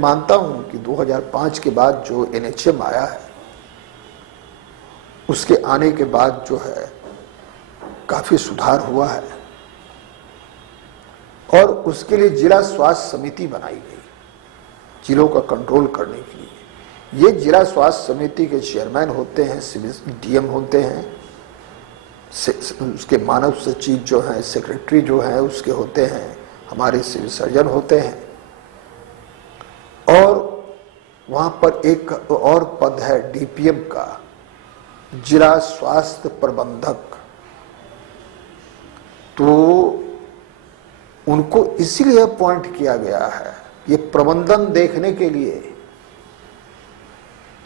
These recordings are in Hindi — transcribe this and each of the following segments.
मानता हूं कि 2005 के बाद जो एनएचएम आया है, उसके आने के बाद जो है काफी सुधार हुआ है और उसके लिए जिला स्वास्थ्य समिति बनाई गई, जिलों का कंट्रोल करने के लिए। ये जिला स्वास्थ्य समिति के चेयरमैन होते हैं, सिविल डीएम होते हैं, उसके मानव सचिव जो हैं, सेक्रेटरी जो हैं उसके होते हैं, हमारे सिविल सर्जन होते हैं, और वहां पर एक और पद है डीपीएम का, जिला स्वास्थ्य प्रबंधक। तो उनको इसीलिए अपॉइंट किया गया है, ये प्रबंधन देखने के लिए।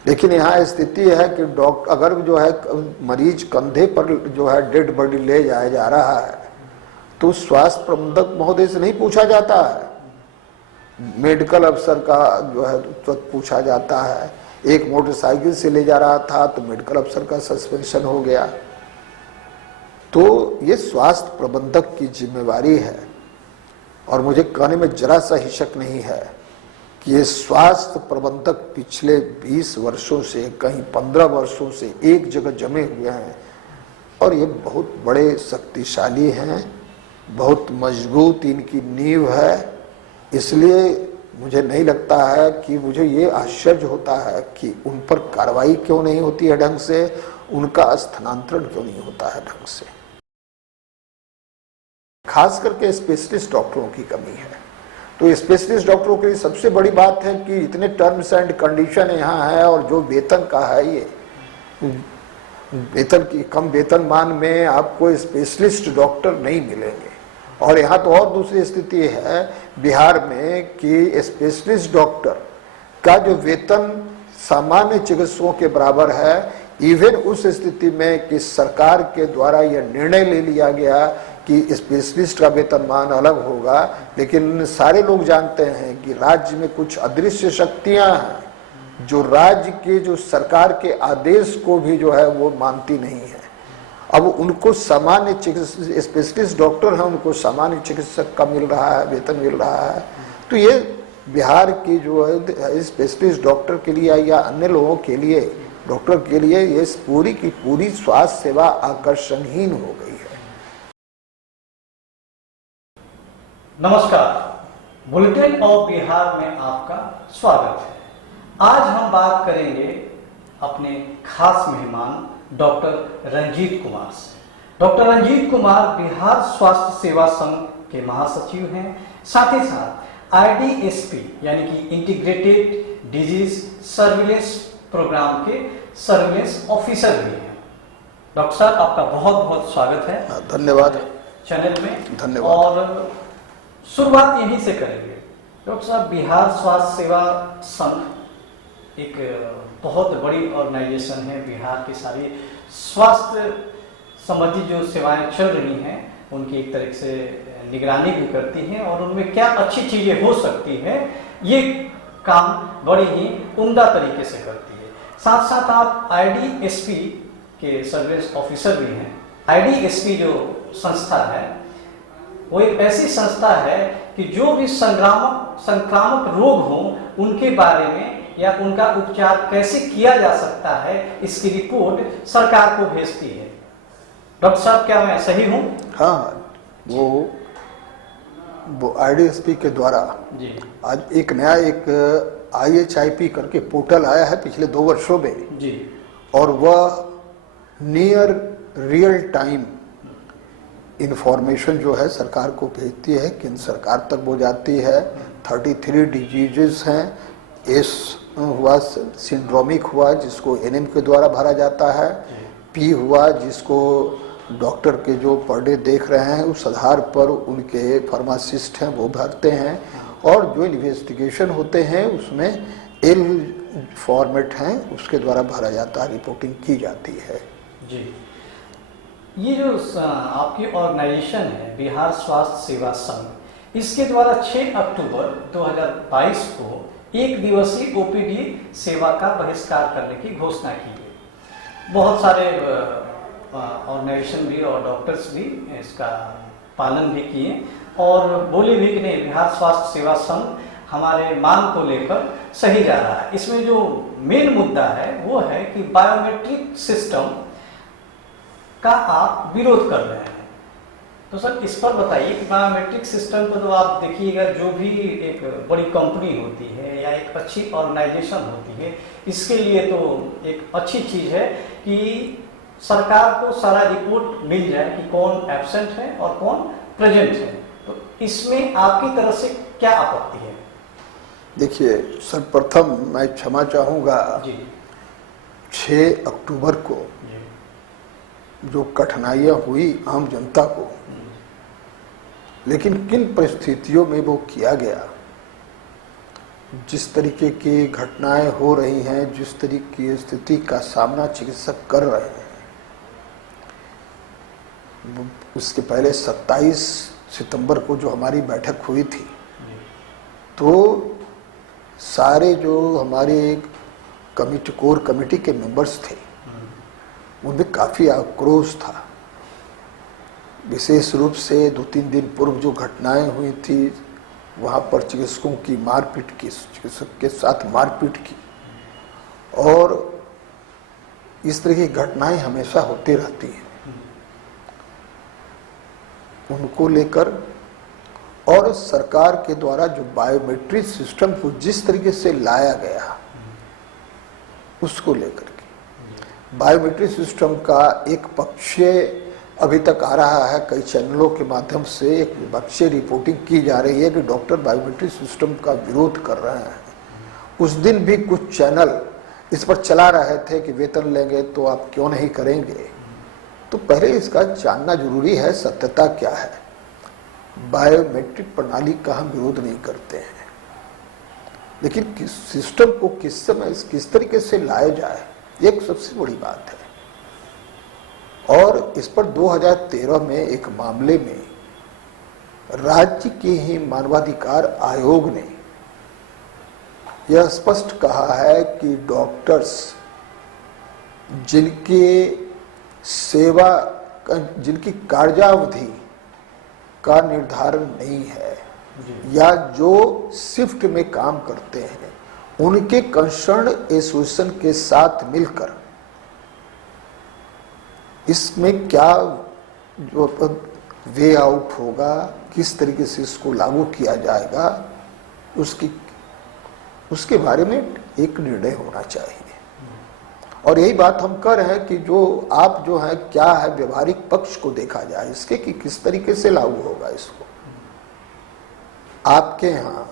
लेकिन यहाँ स्थिति है कि डॉक्टर अगर जो है मरीज कंधे पर जो है डेड बॉडी ले जाया जा रहा है तो स्वास्थ्य प्रबंधक महोदय से नहीं पूछा जाता है, मेडिकल अफसर का जो है तुरंत पूछा जाता है। एक मोटरसाइकिल से ले जा रहा था तो मेडिकल अफसर का सस्पेंशन हो गया। तो ये स्वास्थ्य प्रबंधक की जिम्मेवारी है और मुझे कहने में जरा सा ही शक नहीं है कि ये स्वास्थ्य प्रबंधक पिछले 20 वर्षों से, कहीं 15 वर्षों से एक जगह जमे हुए हैं और ये बहुत बड़े शक्तिशाली हैं, बहुत मजबूत इनकी नींव है। इसलिए मुझे नहीं लगता है कि मुझे ये आश्चर्य होता है कि उन पर कार्रवाई क्यों नहीं होती है ढंग से, उनका स्थानांतरण क्यों नहीं होता है ढंग से। खास करके स्पेशलिस्ट डॉक्टरों की कमी है। तो स्पेशलिस्ट डॉक्टरों के लिए सबसे बड़ी बात है कि इतने टर्म्स एंड कंडीशन यहाँ है और जो वेतन का है, ये वेतन की कम वेतनमान में आपको स्पेशलिस्ट डॉक्टर नहीं मिलेंगे। और यहाँ तो और दूसरी स्थिति है बिहार में कि स्पेशलिस्ट डॉक्टर का जो वेतन सामान्य चिकित्सकों के बराबर है। इवन उस स्थिति में कि सरकार के द्वारा यह निर्णय ले लिया गया कि स्पेशलिस्ट का वेतनमान अलग होगा, लेकिन सारे लोग जानते हैं कि राज्य में कुछ अदृश्य शक्तियां हैं जो राज्य के जो सरकार के आदेश को भी जो है वो मानती नहीं है। अब उनको सामान्य चिकित्सक, स्पेशलिस्ट डॉक्टर हैं, उनको सामान्य चिकित्सक का मिल रहा है, वेतन मिल रहा है। तो ये बिहार की जो है स्पेशलिस्ट डॉक्टर के लिए या अन्य लोगों के लिए, डॉक्टर के लिए ये पूरी की पूरी स्वास्थ्य सेवा आकर्षणहीन हो गई है। नमस्कार, बुलेटिन ऑफ बिहार में आपका स्वागत है। आज हम बात करेंगे अपने खास मेहमान डॉक्टर रंजीत कुमार से। डॉक्टर रंजीत कुमार बिहार स्वास्थ्य सेवा संघ के महासचिव हैं, साथ ही साथ IDSP यानी कि इंटीग्रेटेड डिजीज सर्विलेंस प्रोग्राम के सर्विलेंस ऑफिसर भी हैं। डॉक्टर साहब, आपका बहुत बहुत स्वागत है। धन्यवाद चैनल में। धन्यवाद। और शुरुआत यहीं से करेंगे। डॉक्टर साहब, बिहार स्वास्थ्य सेवा संघ एक बहुत बड़ी ऑर्गेनाइजेशन है। बिहार की सारी स्वास्थ्य संबंधी जो सेवाएं चल रही हैं उनकी एक तरह से निगरानी भी करती हैं और उनमें क्या अच्छी चीजें हो सकती हैं, ये काम बड़ी ही उम्दा तरीके से करती है। साथ साथ आप IDSP के सर्विलेंस ऑफिसर भी हैं। IDSP जो संस्था है वो एक ऐसी संस्था है कि जो भी संक्रामक रोग हो उनके बारे में या उनका उपचार कैसे किया जा सकता है, इसकी रिपोर्ट सरकार को भेजती है। डॉक्टर साहब, क्या मैं सही हूँ? हाँ, वो IDSP के द्वारा जी आज एक नया IHIP करके पोर्टल आया है पिछले 2 वर्षों में जी, और वह नियर रियल टाइम इंफॉर्मेशन जो है सरकार को भेजती है, केंद्र सरकार तक वो जाती है। 33 डिजीजेस हैं। एस हुआ सिंड्रोमिक हुआ जिसको NM के द्वारा भरा जाता है, P हुआ जिसको डॉक्टर के जो पर डे देख रहे हैं उस आधार पर उनके फार्मासिस्ट हैं वो भरते हैं, और जो इन्वेस्टिगेशन होते हैं उसमें L फॉर्मेट हैं उसके द्वारा भरा जाता है, रिपोर्टिंग की जाती है। जी, ये जो आपकी ऑर्गेनाइजेशन है बिहार स्वास्थ्य सेवा संघ, इसके द्वारा 6 अक्टूबर 2022 को 1 दिवसीय OPD सेवा का बहिष्कार करने की घोषणा की गई। बहुत सारे ऑर्गेनाइजेशन भी और डॉक्टर्स भी इसका पालन भी किए और बोले भी कि नहीं, बिहार स्वास्थ्य सेवा संघ हमारे मांग को लेकर सही जा रहा है। इसमें जो मेन मुद्दा है वो है कि बायोमेट्रिक सिस्टम का आप विरोध कर रहे हैं। तो सर इस पर बताइए कि बायोमेट्रिक सिस्टम को तो आप देखिएगा, जो भी एक बड़ी कंपनी होती है या एक अच्छी ऑर्गेनाइजेशन होती है, इसके लिए तो एक अच्छी चीज़ है कि सरकार को सारा रिपोर्ट मिल जाए कि कौन एब्सेंट है और कौन प्रेजेंट है। तो इसमें आपकी तरफ से क्या आपत्ति है? देखिए, सर्वप्रथम मैं क्षमा चाहूँगा, जी 6 अक्टूबर को जी जो कठिनाइयाँ हुई आम जनता को, लेकिन किन परिस्थितियों में वो किया गया, जिस तरीके की घटनाएं हो रही हैं, जिस तरीके की स्थिति का सामना चिकित्सक कर रहे हैं, उसके पहले 27 सितंबर को जो हमारी बैठक हुई थी, तो सारे जो हमारे कोर कमेटी के मेंबर्स थे, उनमें काफ़ी आक्रोश था। विशेष रूप से 2-3 दिन पूर्व जो घटनाएं हुई थी, वहाँ पर चिकित्सकों की मारपीट की, चिकित्सक के साथ मारपीट की, और इस तरह की घटनाएं हमेशा होती रहती हैं। उनको लेकर और सरकार के द्वारा जो बायोमेट्रिक सिस्टम को जिस तरीके से लाया गया, उसको लेकर के बायोमेट्रिक सिस्टम का एक पक्षीय अभी तक आ रहा है, कई चैनलों के माध्यम से एक विपक्षीय रिपोर्टिंग की जा रही है कि डॉक्टर बायोमेट्रिक सिस्टम का विरोध कर रहे हैं। उस दिन भी कुछ चैनल इस पर चला रहे थे कि वेतन लेंगे तो आप क्यों नहीं करेंगे। तो पहले इसका जानना जरूरी है, सत्यता क्या है। बायोमेट्रिक प्रणाली का हम विरोध नहीं करते हैं, लेकिन सिस्टम को किस समय किस तरीके से लाया जाए, एक सबसे बड़ी बात है। और इस पर 2013 में एक मामले में राज्य के ही मानवाधिकार आयोग ने यह स्पष्ट कहा है कि डॉक्टर्स जिनकी कार्यावधि का निर्धारण नहीं है या जो शिफ्ट में काम करते हैं, उनके कंसर्न एसोसिएशन के साथ मिलकर इसमें क्या जो वे आउट होगा, किस तरीके से इसको लागू किया जाएगा, उसके बारे में एक निर्णय होना चाहिए। और यही बात हम कर रहे हैं कि जो आप जो है क्या है व्यवहारिक पक्ष को देखा जाए इसके कि किस तरीके से लागू होगा। इसको आपके यहाँ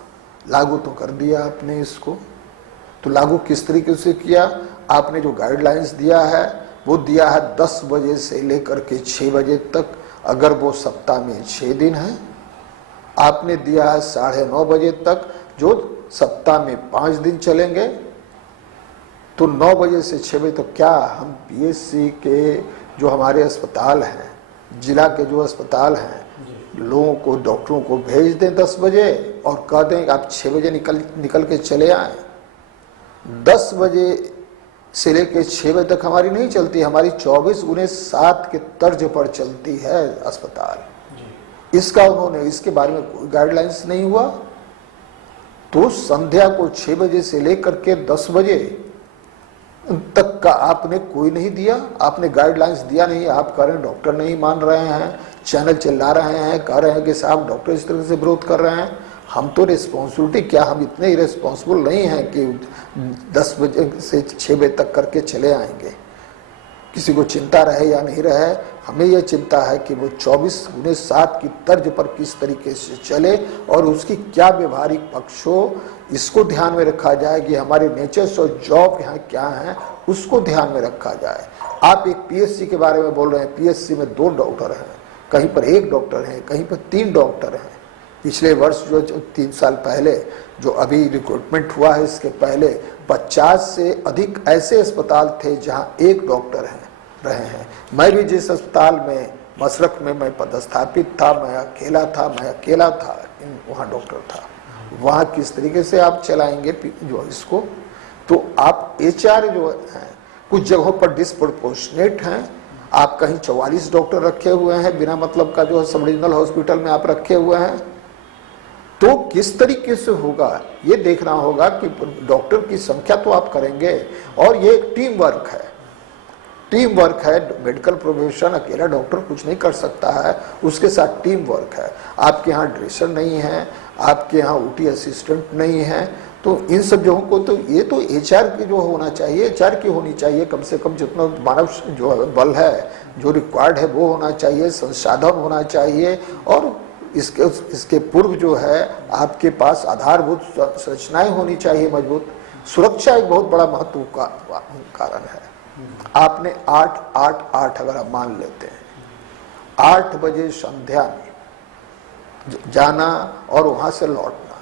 लागू तो कर दिया आपने, इसको तो लागू किस तरीके से किया? आपने जो गाइडलाइंस दिया है वो दिया है 10 बजे से लेकर के 6 बजे तक, अगर वो सप्ताह में 6 दिन है। आपने दिया है 9:30 बजे तक, जो सप्ताह में 5 दिन चलेंगे। तो 9 बजे से 6 बजे तक क्या हम पीएचसी के जो हमारे अस्पताल हैं, जिला के जो अस्पताल हैं, लोगों को, डॉक्टरों को भेज दें 10 बजे और कह दें आप 6 बजे निकल के चले आएं? 10 बजे से लेकर 6 बजे तक हमारी नहीं चलती, हमारी 24/7 के तर्ज पर चलती है अस्पताल। इसका उन्होंने, इसके बारे में कोई गाइडलाइंस नहीं हुआ। तो संध्या को 6 बजे से लेकर के 10 बजे तक का आपने कोई नहीं दिया, आपने गाइडलाइंस दिया नहीं। आप कह रहे हैं डॉक्टर नहीं मान रहे हैं, चैनल चिल्ला रहे हैं, कह रहे हैं कि साहब डॉक्टर इस तरह से विरोध कर रहे हैं। हम तो रिस्पॉन्सिबिलिटी, क्या हम इतने इरेस्पॉन्सिबल नहीं हैं कि 10 बजे से 6 बजे तक करके चले आएंगे? किसी को चिंता रहे या नहीं रहे, हमें यह चिंता है कि वो 24/7 की तर्ज पर किस तरीके से चले और उसकी क्या व्यवहारिक पक्ष हो, इसको ध्यान में रखा जाए कि हमारे नेचर्स और जॉब यहाँ क्या हैं, उसको ध्यान में रखा जाए। आप एक पीएचसी के बारे में बोल रहे हैं, पीएचसी में 2 डॉक्टर हैं, कहीं पर 1 डॉक्टर हैं, कहीं पर 3 डॉक्टर हैं। पिछले वर्ष जो 3 साल पहले जो अभी रिक्रूटमेंट हुआ है, इसके पहले 50 से अधिक ऐसे अस्पताल थे जहाँ 1 डॉक्टर रहे हैं। मैं भी जिस अस्पताल में मशरक में मैं पदस्थापित था, मैं अकेला था, वहाँ डॉक्टर था। वहाँ किस तरीके से आप चलाएंगे जो इसको? तो आप एचआर जो हैं कुछ जगहों पर डिस्प्रोपोर्शनेट हैं। आप कहीं 44 डॉक्टर रखे हुए हैं बिना मतलब का, जो सब रीजनल हॉस्पिटल में आप रखे हुए हैं। तो किस तरीके से होगा ये देखना होगा कि डॉक्टर की संख्या तो आप करेंगे, और ये एक टीम वर्क है, टीम वर्क है। मेडिकल प्रोफेशन अकेला डॉक्टर कुछ नहीं कर सकता है, उसके साथ टीम वर्क है। आपके यहाँ ड्रेसर नहीं है, आपके यहाँ ओटी असिस्टेंट नहीं है, तो इन सब जगहों को तो ये तो एचआर की जो होना चाहिए, एचआर की होनी चाहिए। कम से कम जितना मानव जो बल है जो रिक्वायर्ड है वो होना चाहिए, संसाधन होना चाहिए, और इसके पूर्व जो है आपके पास आधारभूत संरचनाएं होनी चाहिए मजबूत। सुरक्षा एक बहुत बड़ा महत्व का कारण है। आपने 8-8-8 अगर आप मान लेते हैं, 8 बजे संध्या में जाना और वहां से लौटना,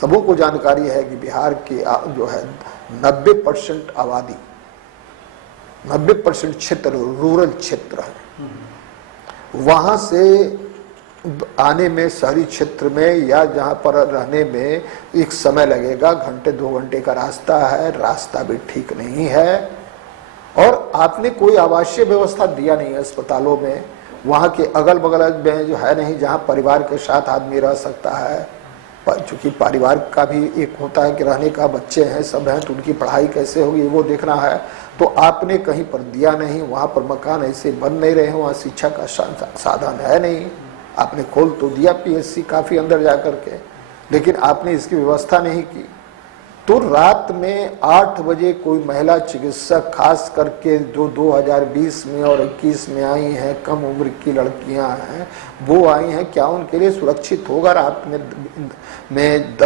सबों को जानकारी है कि बिहार की जो है 90% आबादी, 90% क्षेत्र रूरल क्षेत्र है। वहां से आने में शहरी क्षेत्र में या जहां पर रहने में एक समय लगेगा, घंटे 2 घंटे का रास्ता है, रास्ता भी ठीक नहीं है, और आपने कोई आवासीय व्यवस्था दिया नहीं है अस्पतालों में। वहां के अगल बगल में जो है नहीं जहां परिवार के साथ आदमी रह सकता है, चूंकि परिवार का भी एक होता है कि रहने का, बच्चे हैं सब हैं, तो उनकी पढ़ाई कैसे होगी वो देखना है, तो आपने कहीं पर दिया नहीं। वहां पर मकान ऐसे बन नहीं रहे हैं, वहां शिक्षा का साधन है नहीं। आपने खोल तो दिया पीएचसी काफी अंदर जाकर के, लेकिन आपने इसकी व्यवस्था नहीं की। तो रात में 8 बजे कोई महिला चिकित्सक, खास करके जो 2020 में और 21 में आई हैं, कम उम्र की लड़कियां हैं, वो आई हैं, क्या उनके लिए सुरक्षित होगा रात में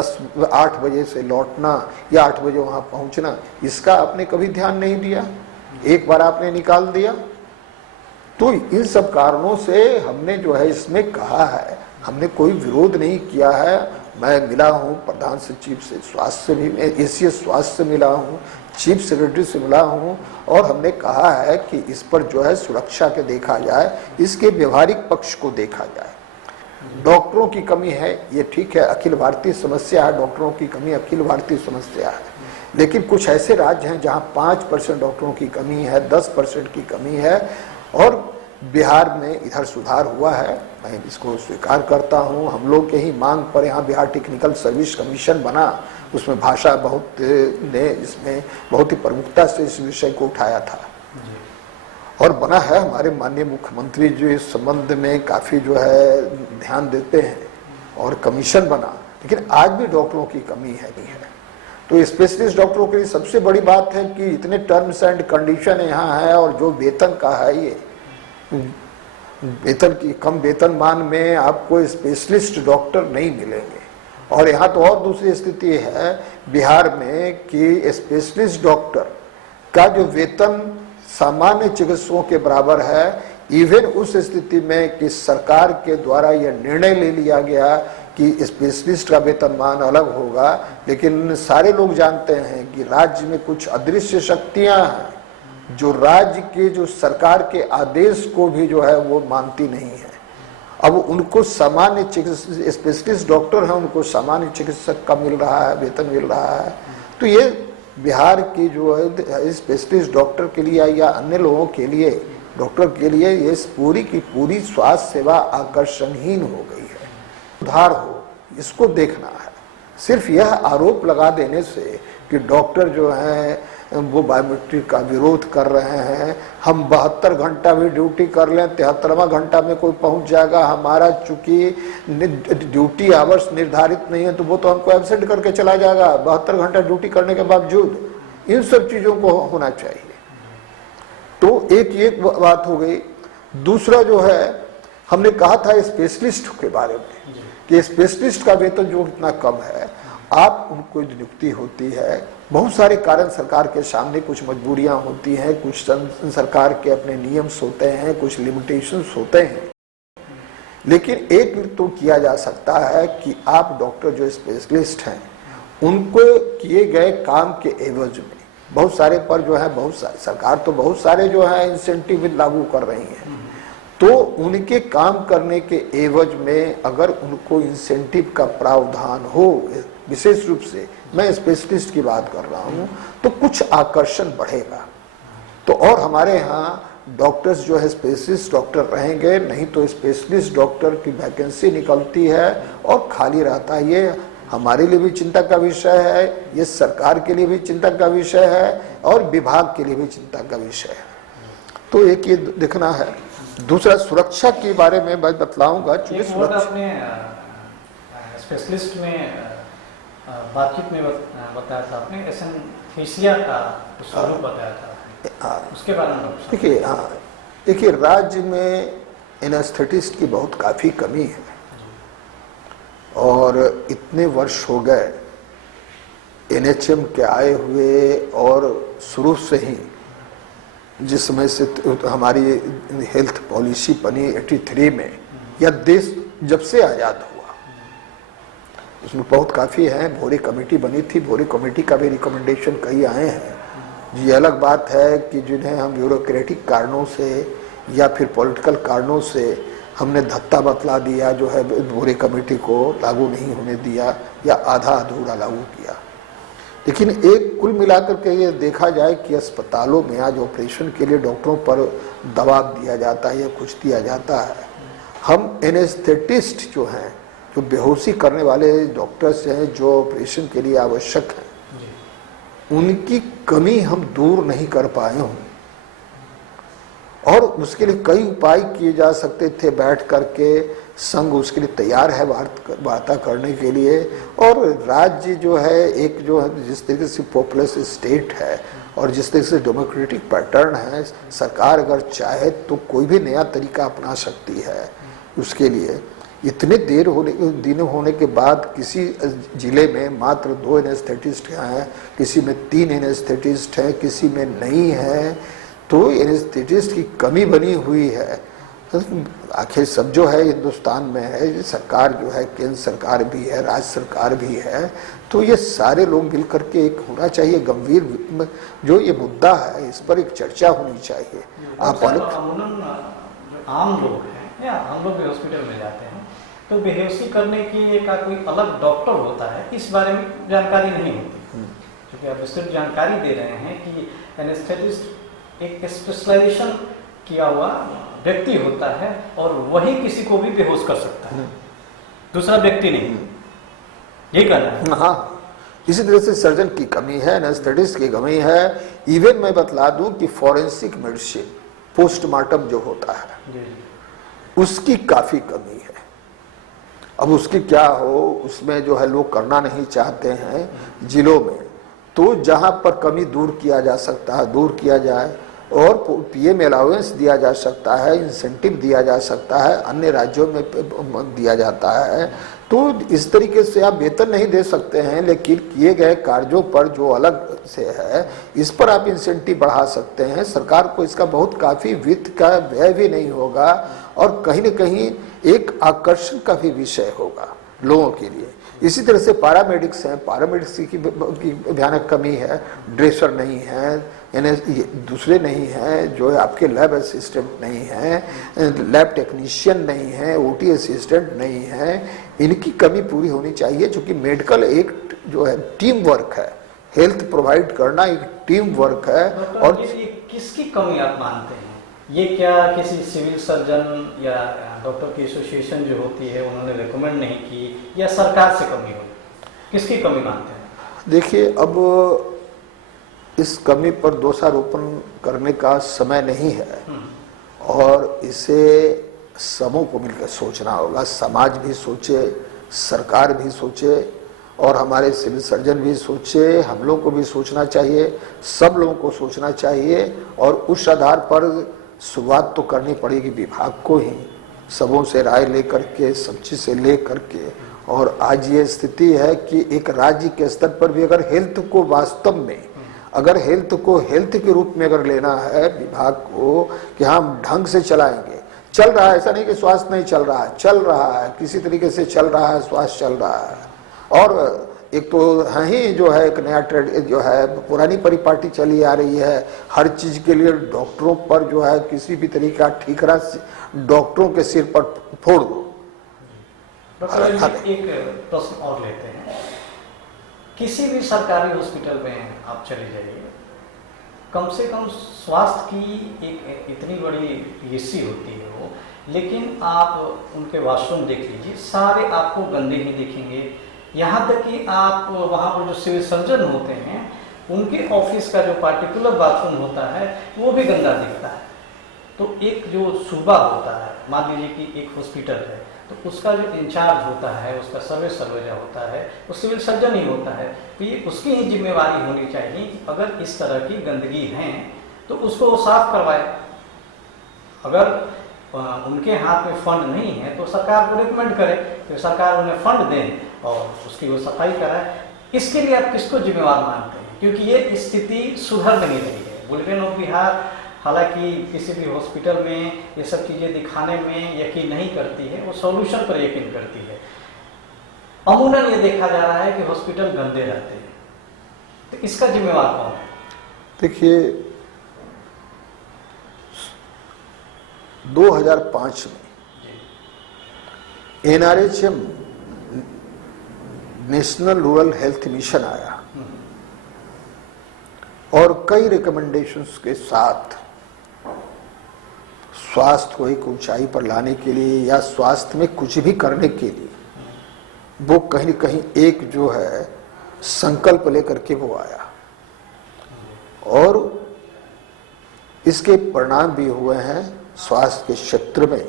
8 बजे से लौटना या 8 बजे वहां पहुंचना? इसका आपने कभी ध्यान नहीं दिया, एक बार आपने निकाल दिया। तो इन सब कारणों से हमने जो है इसमें कहा है, हमने कोई विरोध नहीं किया है। मैं मिला हूँ प्रधान सचिव से, स्वास्थ्य से भी, मैं एसीएस स्वास्थ्य से मिला हूँ, चीफ सेक्रेटरी से मिला हूँ, और हमने कहा है कि इस पर जो है सुरक्षा के देखा जाए, इसके व्यवहारिक पक्ष को देखा जाए। डॉक्टरों की कमी है ये ठीक है, अखिल भारतीय समस्या है, डॉक्टरों की कमी अखिल भारतीय समस्या है, लेकिन कुछ ऐसे राज्य हैं जहाँ 5% डॉक्टरों की कमी है, 10% की कमी है, और बिहार में इधर सुधार हुआ है, मैं इसको स्वीकार करता हूँ। हम लोग के ही मांग पर यहाँ बिहार टेक्निकल सर्विस कमीशन बना, उसमें भाषा बहुत ने इसमें बहुत ही प्रमुखता से इस विषय को उठाया था, और बना है। हमारे माननीय मुख्यमंत्री जो इस संबंध में काफ़ी जो है ध्यान देते हैं, और कमीशन बना, लेकिन आज भी डॉक्टरों की कमी है नहीं है। तो स्पेशलिस्ट डॉक्टरों के लिए सबसे बड़ी बात है कि इतने टर्म्स एंड कंडीशन यहाँ है, और जो वेतन का है, ये वेतन की कम वेतनमान में आपको स्पेशलिस्ट डॉक्टर नहीं मिलेंगे। और यहाँ तो और दूसरी स्थिति है बिहार में कि स्पेशलिस्ट डॉक्टर का जो वेतन सामान्य चिकित्सकों के बराबर है, इवन उस स्थिति में कि सरकार के द्वारा यह निर्णय ले लिया गया कि स्पेशलिस्ट का वेतनमान अलग होगा, लेकिन सारे लोग जानते हैं कि राज्य में कुछ अदृश्य शक्तियां हैं जो राज्य के जो सरकार के आदेश को भी जो है वो मानती नहीं है। अब उनको सामान्य चिकित्सक, स्पेशलिस्ट डॉक्टर हैं, उनको सामान्य चिकित्सक का मिल रहा है, वेतन मिल रहा है। तो ये बिहार की जो है स्पेशलिस्ट डॉक्टर के लिए या अन्य लोगों के लिए, डॉक्टर के लिए, ये पूरी की पूरी स्वास्थ्य सेवा आकर्षणहीन हो गई है। सुधार हो, इसको देखना है। सिर्फ यह आरोप लगा देने से कि डॉक्टर जो हैं वो बायोमेट्रिक का विरोध कर रहे हैं, हम 72 घंटा भी ड्यूटी कर लें, 73वां घंटा में कोई पहुंच जाएगा, हमारा चूंकि ड्यूटी आवर्स निर्धारित नहीं है तो वो तो हमको एब्सेंट करके चला जाएगा 72 घंटा ड्यूटी करने के बावजूद। इन सब चीजों को होना चाहिए। तो एक बात हो गई। दूसरा जो है, हमने कहा था स्पेशलिस्ट के बारे में कि स्पेशलिस्ट का वेतन जो इतना कम है, आप उनको नियुक्ति होती है, बहुत सारे कारण सरकार के सामने, कुछ मजबूरियां होती हैं, कुछ सरकार के अपने नियम्स होते हैं, कुछ लिमिटेशंस होते हैं, लेकिन एक तो किया जा सकता है कि आप डॉक्टर जो स्पेशलिस्ट हैं उनको किए गए काम के एवज में बहुत सारे पर जो है सरकार तो बहुत सारे जो है इंसेंटिव लागू कर रही है, तो उनके काम करने के एवज में अगर उनको इंसेंटिव का प्रावधान हो, विशेष रूप से मैं स्पेशलिस्ट की बात कर रहा हूं, तो कुछ आकर्षण बढ़ेगा। तो और हमारे यहाँ डॉक्टर्स जो है स्पेशलिस्ट डॉक्टर रहेंगे, नहीं तो स्पेशलिस्ट डॉक्टर की वैकेंसी निकलती है और खाली रहता है। ये हमारे लिए भी चिंता का विषय है, ये सरकार के लिए भी चिंता का विषय है और विभाग के लिए भी चिंता का विषय है। तो एक ये देखना है। दूसरा, सुरक्षा के बारे में मैं बतलाऊंगा। चूंकि अपने स्पेशलिस्ट में बातचीत में बताया था आपने, एनेस्थीसिया का स्वरूप बताया था, उसके बारे में देखिए। हाँ, देखिए, राज्य में एनेस्थेटिस्ट की बहुत काफ़ी कमी है और इतने वर्ष हो गए एनएचएम के आए हुए, और शुरू से ही जिस समय से हमारी हेल्थ पॉलिसी बनी 83 में, या देश जब से आज़ाद हुआ, उसमें बहुत काफ़ी है। भोरे कमेटी बनी थी, भोरे कमेटी का भी रिकमेंडेशन कई आए हैं। ये अलग बात है कि जिन्हें हम ब्यूरोक्रेटिक कारणों से या फिर पॉलिटिकल कारणों से हमने धत्ता बतला दिया, जो है भोरे कमेटी को लागू नहीं होने दिया या आधा अधूरा लागू किया। लेकिन एक कुल मिलाकर के ये देखा जाए कि अस्पतालों में आज ऑपरेशन के लिए डॉक्टरों पर दबाव दिया जाता है या कुछ दिया जाता है। हम एनेस्थेटिस्ट जो हैं, जो बेहोशी करने वाले डॉक्टर्स हैं, जो ऑपरेशन के लिए आवश्यक हैं, उनकी कमी हम दूर नहीं कर पाए हों। और उसके लिए कई उपाय किए जा सकते थे। बैठ करके संघ उसके लिए तैयार है वार्ता करने के लिए। और राज्य जो है, एक जो है जिस तरीके से पॉपुलस स्टेट है और जिस तरीके से डेमोक्रेटिक पैटर्न है, सरकार अगर चाहे तो कोई भी नया तरीका अपना सकती है। उसके लिए इतने दिन होने के बाद किसी जिले में मात्र 2 एनेस्थेटिस्ट हैं, किसी में 3 एनेस्थेटिस्ट हैं, किसी में नहीं है। तो एनेस्थेटिस्ट की कमी बनी हुई है। आखिर सब जो है हिंदुस्तान में है, सरकार जो है, केंद्र सरकार भी है, राज्य सरकार भी है। तो ये सारे लोग मिल करके एक होना चाहिए गंभीर, जो ये मुद्दा है इस पर एक चर्चा होनी चाहिए। आप आम लोग हैं या हम लोग भी हॉस्पिटल में जाते हैं तो बेहोशी करने की का कोई अलग डॉक्टर होता है, इस बारे में जानकारी नहीं होती। क्योंकि आप विस्तृत जानकारी दे रहे हैं कि एनेस्थेटिस्ट एक स्पेशलाइजेशन किया हुआ व्यक्ति होता है और वही किसी को भी बेहोश कर सकता है, दूसरा व्यक्ति नहीं। यही कहना है। हाँ, इसी तरह से सर्जन की कमी है, एनेस्थेटिस्ट की कमी है। इवन मैं बतला दूं कि फॉरेंसिक मेडिसिन, पोस्टमार्टम जो होता है, उसकी काफी कमी है। अब उसकी क्या हो, उसमें जो है लोग करना नहीं चाहते हैं जिलों में। तो जहां पर कमी दूर किया जा सकता है दूर किया जाए, और पीएम अलाउंस दिया जा सकता है, इंसेंटिव दिया जा सकता है, अन्य राज्यों में दिया जाता है। तो इस तरीके से आप वेतन नहीं दे सकते हैं, लेकिन किए गए कार्यों पर जो अलग से है, इस पर आप इंसेंटिव बढ़ा सकते हैं। सरकार को इसका बहुत काफ़ी वित्त का व्यय भी नहीं होगा और कहीं न कहीं एक आकर्षण का भी विषय होगा लोगों के लिए। इसी तरह से पैरामेडिक्स हैं, पैरामेडिक्स की भयानक कमी है। ड्रेसर नहीं है, दूसरे नहीं हैं, जो आपके लैब असिस्टेंट नहीं हैं, लैब टेक्नीशियन नहीं है, ओटी असिस्टेंट नहीं है। इनकी कमी पूरी होनी चाहिए, क्योंकि मेडिकल एक जो है टीम वर्क है। हेल्थ प्रोवाइड करना एक टीम वर्क है। और ये किसकी कमी आप मानते हैं? ये क्या किसी सिविल सर्जन या डॉक्टर की एसोसिएशन जो होती है उन्होंने रिकमेंड नहीं की, या सरकार से कमी हुई? किसकी कमी मानते हैं? देखिए, अब इस कमी पर दोषारोपण करने का समय नहीं है और इसे सबों को मिलकर सोचना होगा। समाज भी सोचे, सरकार भी सोचे और हमारे सिविल सर्जन भी सोचे, हम लोग को भी सोचना चाहिए, सब लोगों को सोचना चाहिए। और उस आधार पर शुरुआत तो करनी पड़ेगी विभाग को ही, सबों से राय लेकर के, सब चीज से ले करके। और आज ये स्थिति है कि एक राज्य के स्तर पर भी अगर हेल्थ को वास्तव में, अगर हेल्थ को हेल्थ के रूप में अगर लेना है विभाग को कि हम ढंग से चलाएंगे, चल रहा है, ऐसा नहीं कि स्वास्थ्य नहीं चल रहा है, चल रहा है, किसी तरीके से चल रहा है, स्वास्थ्य चल रहा है। और एक तो है ही जो है एक नया ट्रेड जो है, पुरानी परिपाटी चली आ रही है, हर चीज के लिए डॉक्टरों पर जो है किसी भी तरीका ठीकरा डॉक्टरों के सिर पर फोड़ दो। डॉक्टर, एक प्रश्न और लेते हैं। किसी भी सरकारी हॉस्पिटल में आप चले जाइए, कम से कम स्वास्थ्य की एक इतनी बड़ी पीएससी होती है वो, लेकिन आप उनके वॉशरूम देख लीजिए, सारे आपको गंदे ही दिखेंगे। यहाँ तक कि आप वहाँ पर जो सिविल सर्जन होते हैं उनके ऑफिस का जो पार्टिकुलर बाथरूम होता है वो भी गंदा दिखता है। तो एक जो सूबा होता है, मान लीजिए कि एक हॉस्पिटल है, तो उसका जो इंचार्ज होता है, उसका सर्वेजा होता है, वो सिविल सर्जन ही होता है। तो ये उसकी ही जिम्मेवारी होनी चाहिए कि अगर इस तरह की गंदगी है तो उसको वो साफ करवाए। अगर उनके हाथ में फंड नहीं है तो सरकार को रिकमेंड करे कि सरकार उन्हें फंड दें और उसकी वो सफाई कराए। इसके लिए आप किसको जिम्मेवार मानते हैं? क्योंकि ये स्थिति सुधर नहीं रही है। बुलेटिन ऑफ बिहार हालांकि किसी भी हॉस्पिटल में ये सब चीज़ें दिखाने में यकीन नहीं करती है, वो सॉल्यूशन पर यकीन करती है। अमूमन ये देखा जा रहा है कि हॉस्पिटल गंदे रहते हैं, तो इसका जिम्मेवार कौन है? देखिए, 2005 में NRHM national rural health mission आया और कई रिकमेंडेशंस के साथ स्वास्थ्य को एक ऊंचाई पर लाने के लिए या स्वास्थ्य में कुछ भी करने के लिए वो कहीं न कहीं एक जो है संकल्प लेकर के वो आया और इसके परिणाम भी हुए हैं। स्वास्थ्य के क्षेत्र में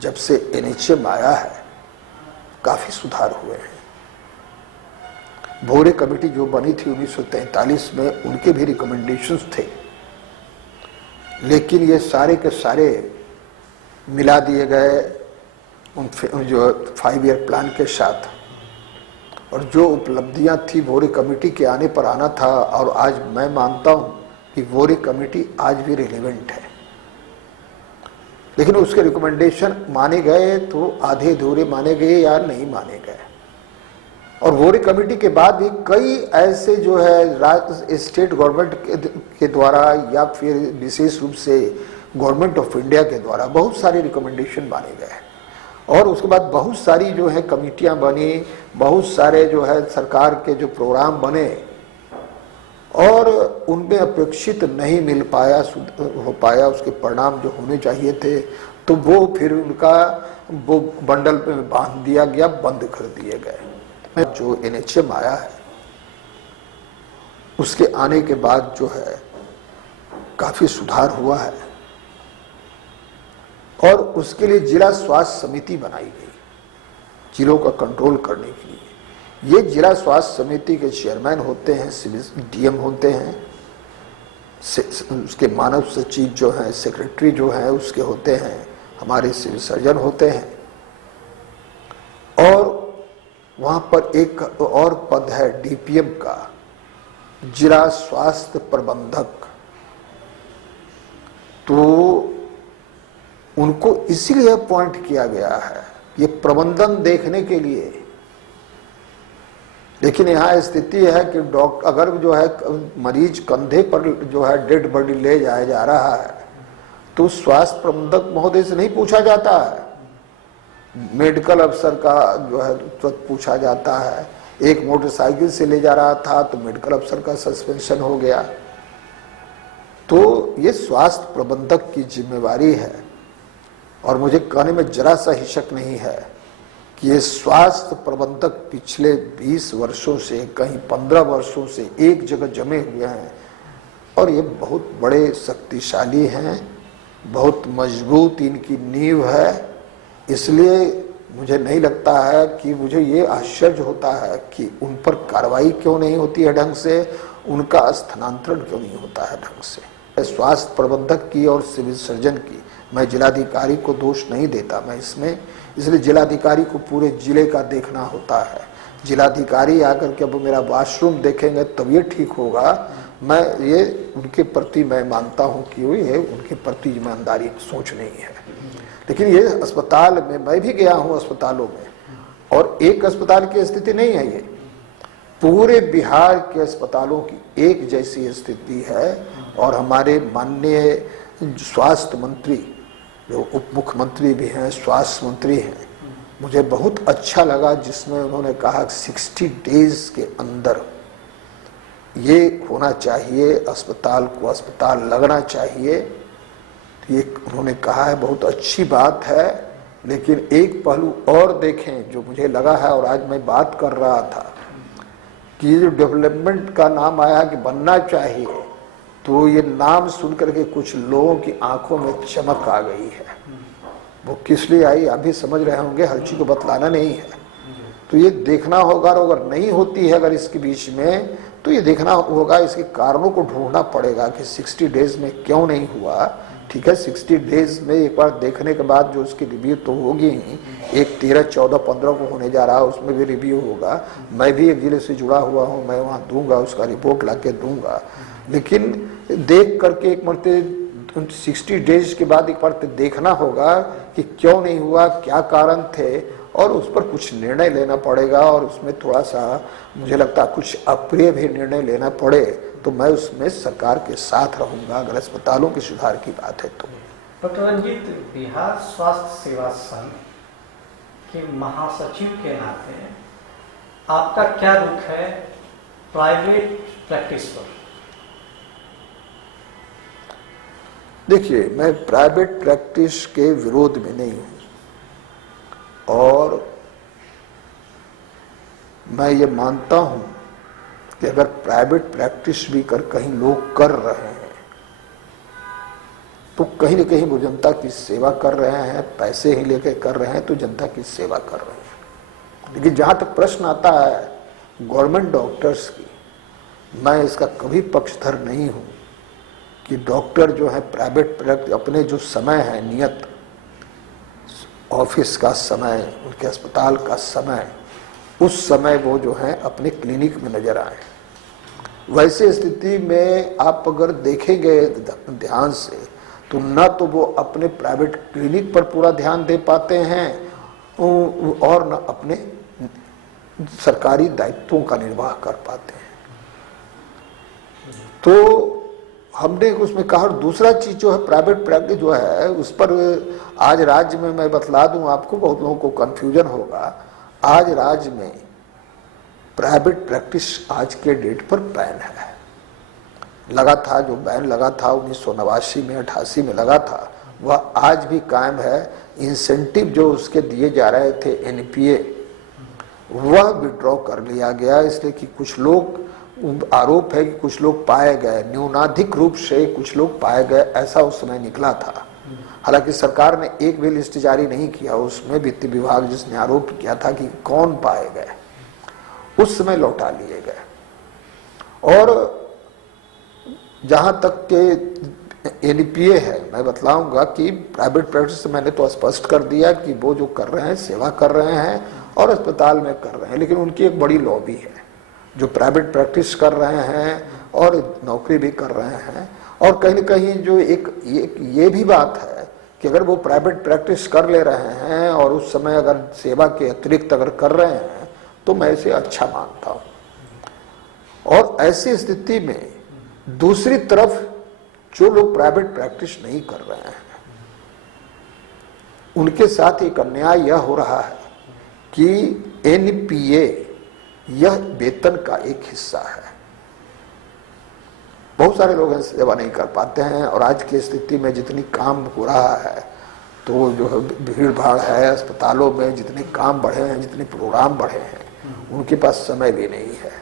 जब से NHM आया है काफी सुधार हुए हैं। भोरे कमेटी जो बनी थी 1943 में, उनके भी रिकमेंडेशंस थे, लेकिन ये सारे के सारे मिला दिए गए उन जो 5 ईयर प्लान के साथ। और जो उपलब्धियां थी वोरे कमेटी के आने पर आना था, और आज मैं मानता हूं कि वोरे कमेटी आज भी रिलेवेंट है। लेकिन उसके रिकमेंडेशन माने गए तो आधे अधूरे माने गए या नहीं माने गए। और वोरे कमेटी के बाद भी कई ऐसे जो है स्टेट गवर्नमेंट के द्वारा या फिर विशेष रूप से गवर्नमेंट ऑफ इंडिया के द्वारा बहुत सारे रिकमेंडेशन माने गए और उसके बाद बहुत सारी जो है कमेटियां बनी, बहुत सारे जो है सरकार के जो प्रोग्राम बने और उनमें अपेक्षित नहीं मिल पाया, हो पाया उसके परिणाम जो होने चाहिए थे, तो वो फिर उनका वो बंडल में बांध दिया गया, बंद कर दिए गए। जो NHM आया है उसके आने के बाद जो है काफी सुधार हुआ है और उसके लिए जिला स्वास्थ्य समिति बनाई गई जिलों का कंट्रोल करने के लिए। ये जिला स्वास्थ्य समिति के चेयरमैन होते हैं, सिविल DM होते हैं, उसके मानव सचिव जो है, सेक्रेटरी जो है उसके होते हैं, हमारे सिविल सर्जन होते हैं और वहां पर एक और पद है DPM का, जिला स्वास्थ्य प्रबंधक। तो उनको इसीलिए अपॉइंट किया गया है ये प्रबंधन देखने के लिए। लेकिन यहाँ स्थिति है कि डॉक्टर अगर जो है मरीज कंधे पर जो है डेड बॉडी ले जाया जा रहा है तो स्वास्थ्य प्रबंधक महोदय से नहीं पूछा जाता है, मेडिकल अफसर का जो है तुरंत पूछा जाता है। एक मोटरसाइकिल से ले जा रहा था तो मेडिकल अफसर का सस्पेंशन हो गया। तो ये स्वास्थ्य प्रबंधक की जिम्मेवारी है और मुझे कहने में जरा सा ही शक नहीं है कि ये स्वास्थ्य प्रबंधक पिछले 20 वर्षों से, कहीं 15 वर्षों से एक जगह जमे हुए हैं और ये बहुत बड़े शक्तिशाली हैं, बहुत मजबूत इनकी नींव है। इसलिए मुझे नहीं लगता है कि मुझे ये आश्चर्य होता है कि उन पर कार्रवाई क्यों नहीं होती है ढंग से, उनका स्थानांतरण क्यों नहीं होता है ढंग से। स्वास्थ्य प्रबंधक की और सिविल सर्जन की मैं जिलाधिकारी को दोष नहीं देता मैं इसमें, इसलिए जिलाधिकारी को पूरे जिले का देखना होता है। जिलाधिकारी आकर के अब मेरा वॉशरूम देखेंगे तब ये ठीक होगा। मैं ये उनके प्रति मैं मानता हूँ कि ये उनके प्रति ईमानदारी सोच नहीं है। लेकिन ये अस्पताल में मैं भी गया हूँ अस्पतालों में और एक अस्पताल की स्थिति नहीं है, ये पूरे बिहार के अस्पतालों की एक जैसी स्थिति है। और हमारे माननीय स्वास्थ्य मंत्री जो उप मुख्यमंत्री भी हैं, स्वास्थ्य मंत्री हैं, मुझे बहुत अच्छा लगा जिसमें उन्होंने कहा 60 डेज के अंदर ये होना चाहिए, अस्पताल को अस्पताल लगना चाहिए। ये उन्होंने कहा है, बहुत अच्छी बात है। लेकिन एक पहलू और देखें जो मुझे लगा है, और आज मैं बात कर रहा था कि जो डेवलपमेंट का नाम आया कि बनना चाहिए, तो ये नाम सुन करके कुछ लोगों की आंखों में चमक आ गई है। वो किस लिए आई अभी समझ रहे होंगे, हर चीज को बतलाना नहीं है। तो ये देखना होगा, और अगर नहीं होती है अगर इसके बीच में, तो ये देखना होगा, इसके कारणों को ढूंढना पड़ेगा कि 60 डेज में क्यों नहीं हुआ। ठीक है, 60 डेज में एक बार देखने के बाद जो उसकी रिव्यू तो होगी ही, एक 13, 14, 15 को होने जा रहा है, उसमें भी रिव्यू होगा। मैं भी एक जिले से जुड़ा हुआ हूँ, मैं वहाँ दूंगा, उसका रिपोर्ट ला के दूंगा। लेकिन देख करके एक मरते 60 डेज के बाद एक बार देखना होगा कि क्यों नहीं हुआ, क्या कारण थे, और उस पर कुछ निर्णय लेना पड़ेगा। और उसमें थोड़ा सा मुझे लगता है कुछ अप्रिय भी निर्णय लेना पड़े तो मैं उसमें सरकार के साथ रहूंगा, अगर अस्पतालों के सुधार की बात है तो। डॉक्टर रंजीत, बिहार स्वास्थ्य सेवा संघ के महासचिव के नाते आपका क्या रुख है प्राइवेट प्रैक्टिस पर? देखिए, मैं प्राइवेट प्रैक्टिस के विरोध में नहीं हूं, और मैं ये मानता हूं कि अगर प्राइवेट प्रैक्टिस भी कहीं लोग कर रहे हैं तो कहीं न कहीं वो जनता की सेवा कर रहे हैं, पैसे ही लेके कर रहे हैं तो जनता की सेवा कर रहे हैं। लेकिन जहां तक प्रश्न आता है गवर्नमेंट डॉक्टर्स की, मैं इसका कभी पक्षधर नहीं हूं कि डॉक्टर जो है प्राइवेट प्रैक्टिस अपने जो समय है नियत, ऑफिस का समय, उनके अस्पताल का समय, उस समय वो जो है अपने क्लिनिक में नजर आए। वैसे स्थिति में आप अगर देखेंगे ध्यान से तो न तो वो अपने प्राइवेट क्लिनिक पर पूरा ध्यान दे पाते हैं और न अपने सरकारी दायित्वों का निर्वाह कर पाते हैं। तो हमने उसमें कहा। और दूसरा चीज जो है प्राइवेट प्रैक्टिस जो है, उस पर आज राज्य में मैं बतला दूं आपको, बहुत लोगों को कंफ्यूजन होगा। आज राज्य में प्राइवेट प्रैक्टिस आज के डेट पर बैन है। लगा था, जो बैन लगा था 1989 में 88 में लगा था, वह आज भी कायम है। इंसेंटिव जो उसके दिए जा रहे थे एनपीए, वह विड्रॉ कर लिया गया, इसलिए कि कुछ लोग, आरोप है कि कुछ लोग पाए गए, न्यूनाधिक रूप से कुछ लोग पाए गए, ऐसा उस समय निकला था। हालांकि सरकार ने एक भी लिस्ट जारी नहीं किया, उसमें वित्त विभाग जिसने आरोप किया था कि कौन पाए गए, उस समय लौटा लिए गए। और जहां तक के एनपीए है, मैं बतलाऊंगा कि प्राइवेट प्रैक्टिस मैंने तो स्पष्ट कर दिया कि वो जो कर रहे हैं सेवा कर रहे हैं और अस्पताल में कर रहे हैं, लेकिन उनकी एक बड़ी लॉबी है जो प्राइवेट प्रैक्टिस कर रहे हैं और नौकरी भी कर रहे हैं। और कहीं न कहीं जो एक ये भी बात है कि अगर वो प्राइवेट प्रैक्टिस कर ले रहे हैं और उस समय अगर सेवा के अतिरिक्त अगर कर रहे हैं तो मैं इसे अच्छा मानता हूं। और ऐसी स्थिति में दूसरी तरफ जो लोग प्राइवेट प्रैक्टिस नहीं कर रहे हैं उनके साथ एक अन्याय यह हो रहा है कि एनपीए यह वेतन का एक हिस्सा है। बहुत सारे लोग सेवा नहीं कर पाते हैं, और आज की स्थिति में जितनी काम हो रहा है, तो जो है भीड़ भाड़ है अस्पतालों में, जितने काम बढ़े हैं, जितने प्रोग्राम बढ़े हैं, उनके पास समय भी नहीं है।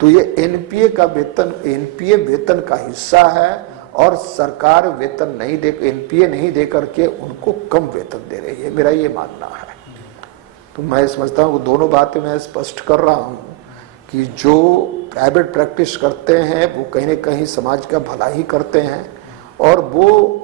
तो ये एनपीए का वेतन, एनपीए वेतन का हिस्सा है, और सरकार वेतन नहीं दे, एनपीए नहीं दे करके उनको कम वेतन दे रही है, मेरा ये मानना है। तो मैं समझता हूँ दोनों बातें मैं स्पष्ट कर रहा हूँ कि जो प्राइवेट प्रैक्टिस करते हैं वो कहीं न कहीं समाज का भला ही करते हैं, और वो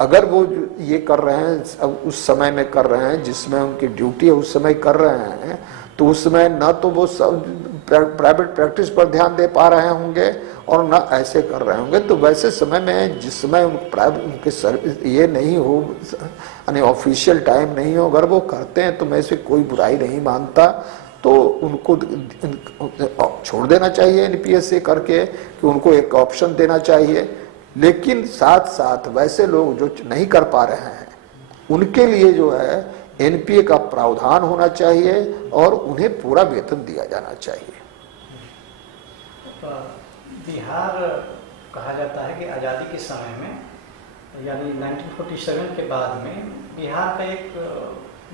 अगर वो ये कर रहे हैं अब उस समय में कर रहे हैं जिसमें उनकी ड्यूटी है, उस समय कर रहे हैं, तो उस समय न तो वो सब प्राइवेट प्रैक्टिस पर ध्यान दे पा रहे होंगे और न ऐसे कर रहे होंगे। तो वैसे समय में जिस समय उनके सर्विस ये नहीं हो, यानी ऑफिशियल टाइम नहीं हो, अगर वो करते हैं तो मैं इसे कोई बुराई नहीं मानता। तो उनको छोड़ देना चाहिए एनपीए से करके, कि उनको एक ऑप्शन देना चाहिए। लेकिन साथ साथ वैसे लोग जो नहीं कर पा रहे हैं उनके लिए जो है एनपीए का प्रावधान होना चाहिए और उन्हें पूरा वेतन दिया जाना चाहिए। बिहार कहा जाता है कि आज़ादी के समय में यानी 1947 के बाद में बिहार का एक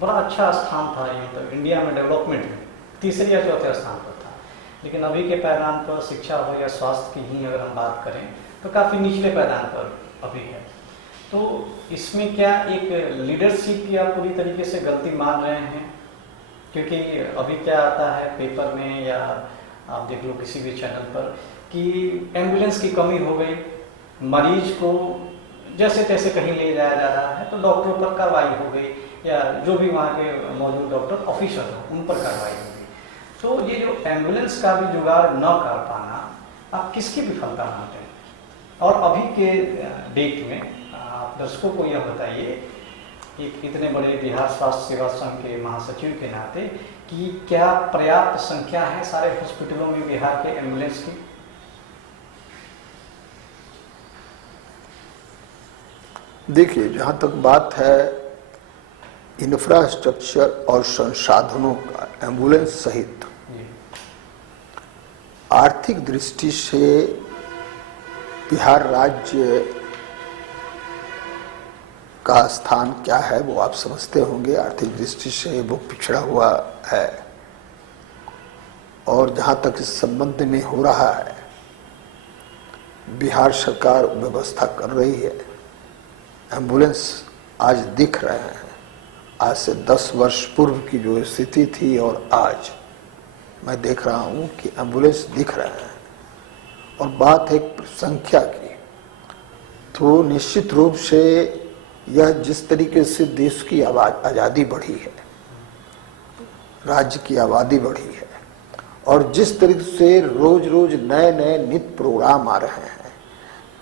बड़ा अच्छा स्थान था, ये तो इंडिया में डेवलपमेंट में तीसरे या चौथे स्थान पर था। लेकिन अभी के पैमाने पर शिक्षा हो या स्वास्थ्य की ही अगर हम बात करें तो काफ़ी निचले पैमाने पर अभी है। तो इसमें क्या एक लीडरशिप की आप पूरी तरीके से गलती मान रहे हैं? क्योंकि अभी क्या आता है पेपर में या आप देख लो किसी भी चैनल पर कि एम्बुलेंस की कमी हो गई, मरीज को जैसे तैसे कहीं ले जाया जा रहा है तो डॉक्टरों पर कार्रवाई हो गई या जो भी वहाँ के मौजूद डॉक्टर ऑफिसर हो उन पर कार्रवाई हो गई। तो ये जो एम्बुलेंस का भी जुगाड़ न कर पाना आप किसकी विफलता मानते हैं? और अभी के डेट में आप दर्शकों को यह बताइए, एक इतने बड़े बिहार स्वास्थ्य सेवा संघ के महासचिव के नाते, कि क्या पर्याप्त संख्या है सारे हॉस्पिटलों में बिहार के एम्बुलेंस की? देखिए, जहाँ तक बात है इंफ्रास्ट्रक्चर और संसाधनों का, एम्बुलेंस सहित आर्थिक दृष्टि से बिहार राज्य का स्थान क्या है वो आप समझते होंगे। आर्थिक दृष्टि से वो पिछड़ा हुआ है और जहाँ तक इस संबंध में हो रहा है, बिहार सरकार व्यवस्था कर रही है। एम्बुलेंस आज दिख रहे हैं, आज से 10 वर्ष पूर्व की जो स्थिति थी और आज मैं देख रहा हूँ कि एम्बुलेंस दिख रहे हैं। और बात है संख्या की, तो निश्चित रूप से यह जिस तरीके से देश की आज़ादी बढ़ी है, राज्य की आबादी बढ़ी है और जिस तरीके से रोज रोज नए नए नित प्रोग्राम आ रहे हैं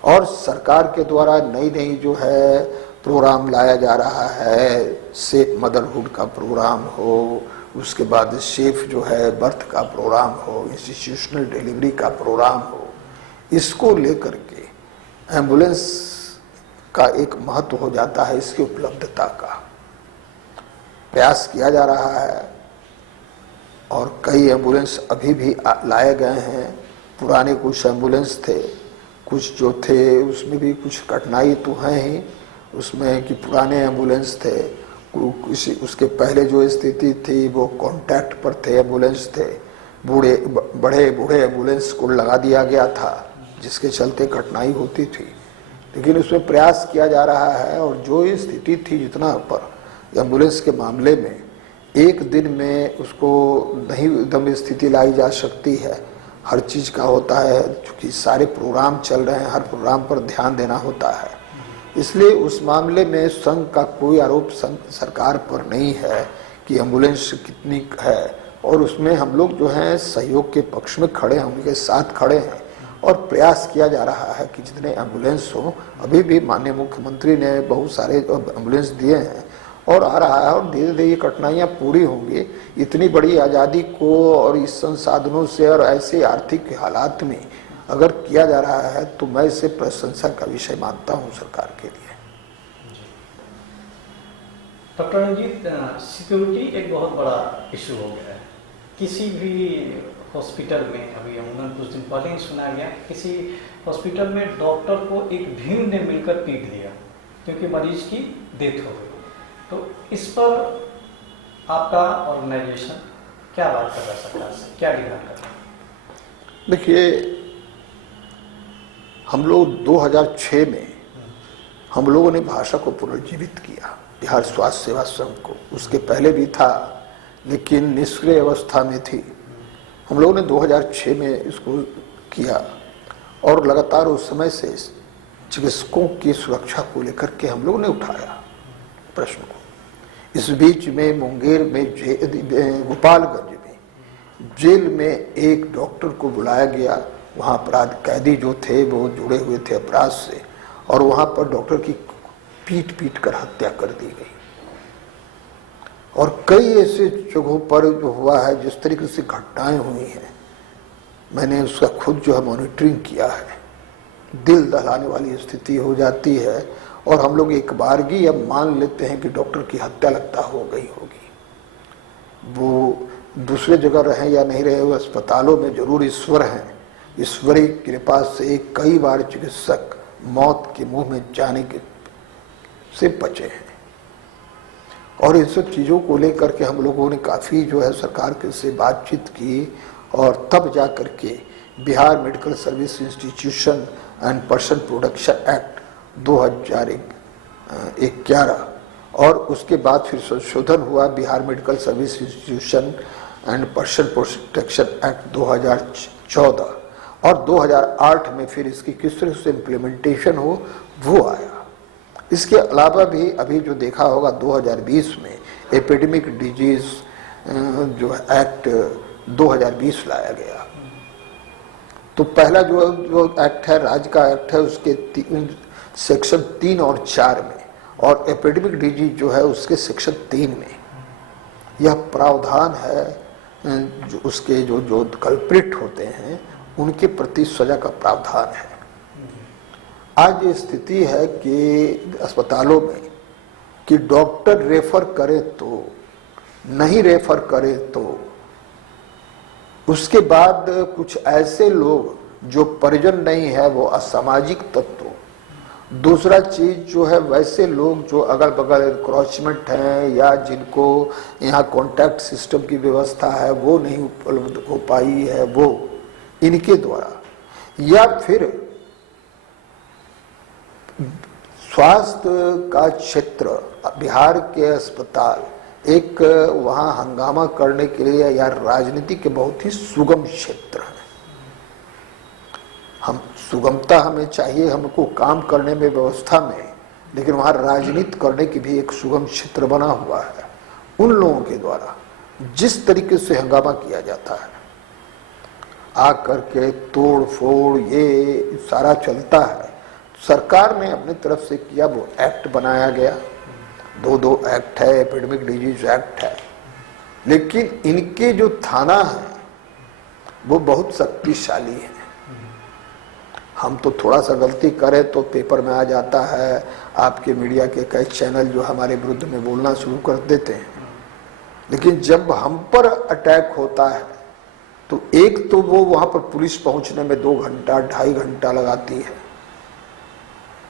और सरकार के द्वारा नई नई जो है प्रोग्राम लाया जा रहा है, सेफ मदरहुड का प्रोग्राम हो, उसके बाद सेफ जो है बर्थ का प्रोग्राम हो, इंस्टीट्यूशनल डिलीवरी का प्रोग्राम हो, इसको लेकर के एम्बुलेंस का एक महत्व हो जाता है। इसकी उपलब्धता का प्रयास किया जा रहा है और कई एम्बुलेंस अभी भी लाए गए हैं। पुराने कुछ एम्बुलेंस थे, कुछ जो थे उसमें भी कुछ कठिनाई तो है ही उसमें कि पुराने एम्बुलेंस थे, किसी उसके पहले जो स्थिति थी वो कॉन्टैक्ट पर थे एम्बुलेंस थे, बूढ़े एम्बुलेंस को लगा दिया गया था जिसके चलते कठिनाई होती थी। लेकिन उसमें प्रयास किया जा रहा है और जो स्थिति थी जितना पर एम्बुलेंस के मामले में एक दिन में उसको नहीं एकदम स्थिति लाई जा सकती है, हर चीज़ का होता है, क्योंकि सारे प्रोग्राम चल रहे हैं, हर प्रोग्राम पर ध्यान देना होता है। इसलिए उस मामले में संघ का कोई आरोप सरकार पर नहीं है कि एम्बुलेंस कितनी है, और उसमें हम लोग जो हैं सहयोग के पक्ष में खड़े हैं, उनके साथ खड़े हैं और प्रयास किया जा रहा है कि जितने एम्बुलेंस हो, अभी भी माननीय मुख्यमंत्री ने बहुत सारे एम्बुलेंस दिए हैं और आ रहा है और धीरे धीरे ये कठिनाइयाँ पूरी होंगी। इतनी बड़ी आज़ादी को और इस संसाधनों से और ऐसे आर्थिक हालात में अगर किया जा रहा है तो मैं इसे प्रशंसा का विषय मानता हूँ सरकार के लिए। डॉक्टर रंजीत, सिक्योरिटी एक बहुत बड़ा इशू हो गया है। किसी भी हॉस्पिटल में, अभी अमूमन कुछ दिन पहले ही सुना गया, किसी हॉस्पिटल में डॉक्टर को एक भीड़ ने मिलकर पीट दिया क्योंकि मरीज की डेथ हो गई। तो इस पर आपका ऑर्गेनाइजेशन क्या बात कर रहा है सरकार से, क्या डिमांड कर रहा है? देखिए, हम लोग 2006 में हम लोगों ने भाषा को पुनर्जीवित किया, बिहार स्वास्थ्य सेवा संघ को। उसके पहले भी था लेकिन निष्क्रिय अवस्था में थी। हम लोगों ने 2006 में इसको किया और लगातार उस समय से चिकित्सकों की सुरक्षा को लेकर के हम लोगों ने उठाया प्रश्न को। इस बीच में मुंगेर में, गोपालगंज में जेल में एक डॉक्टर को बुलाया गया। वहाँ अपराध कैदी जो थे वो जुड़े हुए थे अपराध से, और वहाँ पर डॉक्टर की पीट कर हत्या कर दी गई। और कई ऐसे जगहों पर जो हुआ है, जिस तरीके से घटनाएं हुई हैं, मैंने उसका खुद जो है मॉनिटरिंग किया है। दिल दहलाने वाली स्थिति हो जाती है और हम लोग एक बारगी अब मान लेते हैं कि डॉक्टर की हत्या लगता हो गई होगी। वो दूसरे जगह रहे या नहीं रहे, वो अस्पतालों में जरूर ईश्वर हैं, ईश्वरीय कृपा से कई बार चिकित्सक मौत के मुंह में जाने के से बचे हैं। और इन सब चीज़ों को लेकर के हम लोगों ने काफ़ी जो है सरकार के से बातचीत की और तब जा कर के Bihar medical service institution and person protection act 2011 और उसके बाद फिर संशोधन हुआ Bihar medical service institution and person protection act 2014 और 2008 में फिर इसकी किस तरह से इम्प्लीमेंटेशन हो वो आया। इसके अलावा भी अभी जो देखा होगा 2020 में एपिडेमिक डिजीज जो एक्ट 2020 लाया गया। तो पहला जो एक्ट है राज्य का एक्ट है उसके सेक्शन 3 और 4 में और एपिडेमिक डिजीज जो है उसके सेक्शन 3 में यह प्रावधान है जो उसके जो कल्प्रिट होते हैं उनके प्रति सजा का प्रावधान है। आज ये स्थिति है कि अस्पतालों में कि डॉक्टर रेफर करे तो नहीं रेफर करे तो उसके बाद कुछ ऐसे लोग जो परिजन नहीं है वो असामाजिक तत्व, दूसरा चीज जो है वैसे लोग जो अगल बगल एनक्रोचमेंट हैं या जिनको यहाँ कॉन्टैक्ट सिस्टम की व्यवस्था है वो नहीं उपलब्ध हो पाई है वो इनके द्वारा या फिर स्वास्थ्य का क्षेत्र बिहार के अस्पताल एक वहाँ हंगामा करने के लिए या राजनीति के बहुत ही सुगम क्षेत्र है। हम सुगमता हमें चाहिए हमको काम करने में व्यवस्था में, लेकिन वहाँ राजनीति करने की भी एक सुगम क्षेत्र बना हुआ है। उन लोगों के द्वारा जिस तरीके से हंगामा किया जाता है आ करके तोड़ फोड़ ये सारा चलता है। सरकार ने अपनी तरफ से किया वो एक्ट बनाया गया, दो एक्ट है, एपिडेमिक डिजीज एक्ट है, लेकिन इनके जो थाना है वो बहुत शक्तिशाली है। हम तो थोड़ा सा गलती करें तो पेपर में आ जाता है, आपके मीडिया के कई चैनल जो हमारे विरुद्ध में बोलना शुरू कर देते हैं, लेकिन जब हम पर अटैक होता है तो एक तो वो वहां पर पुलिस पहुंचने में 2 घंटा 2.5 घंटा लगाती है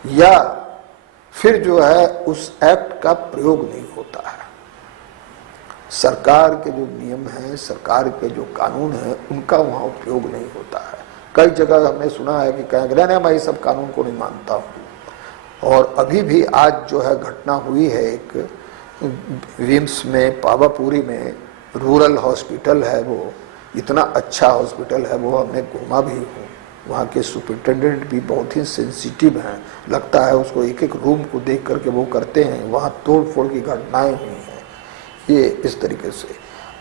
या फिर जो है उस एक्ट का प्रयोग नहीं होता है। सरकार के जो नियम हैं, सरकार के जो कानून हैं, उनका वहाँ उपयोग नहीं होता है। कई जगह हमने सुना है कि कहेंगे नहीं मैं इस सब कानून को नहीं मानता हूँ। और अभी भी आज जो है घटना हुई है एक विम्स में पावापुरी में रूरल हॉस्पिटल है, वो इतना अच्छा हॉस्पिटल है, वो हमने घूमा भी हूँ। वहाँ के सुपरिटेंडेंट भी बहुत ही सेंसिटिव हैं, लगता है उसको एक एक रूम को देख करके वो करते हैं। वहाँ तोड़ फोड़ की घटनाएं हुई हैं ये इस तरीके से।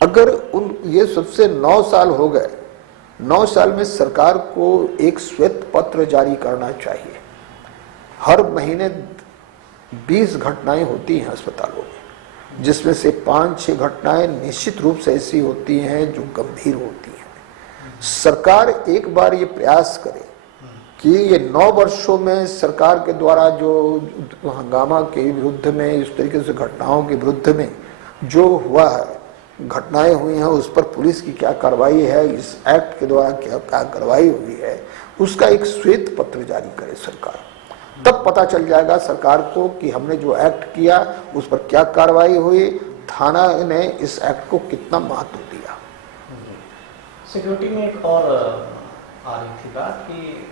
अगर उन ये सबसे 9 साल हो गए, 9 साल में सरकार को एक श्वेत पत्र जारी करना चाहिए। हर महीने 20 घटनाएं होती हैं अस्पतालों में, जिसमें से 5-6 घटनाएं निश्चित रूप से ऐसी होती हैं जो गंभीर होती हैं। सरकार एक बार ये प्रयास करे कि ये 9 वर्षों में सरकार के द्वारा जो हंगामा के विरुद्ध में, इस तरीके से घटनाओं के विरुद्ध में जो हुआ है, घटनाएं हुई हैं, उस पर पुलिस की क्या कार्रवाई है, इस एक्ट के द्वारा क्या कार्रवाई हुई है, उसका एक श्वेत पत्र जारी करे सरकार। तब पता चल जाएगा सरकार को कि हमने जो एक्ट किया उस पर क्या कार्रवाई हुई, थाना ने इस एक्ट को कितना महत्व दिया। सिक्योरिटी में एक और आ रही थी बात कि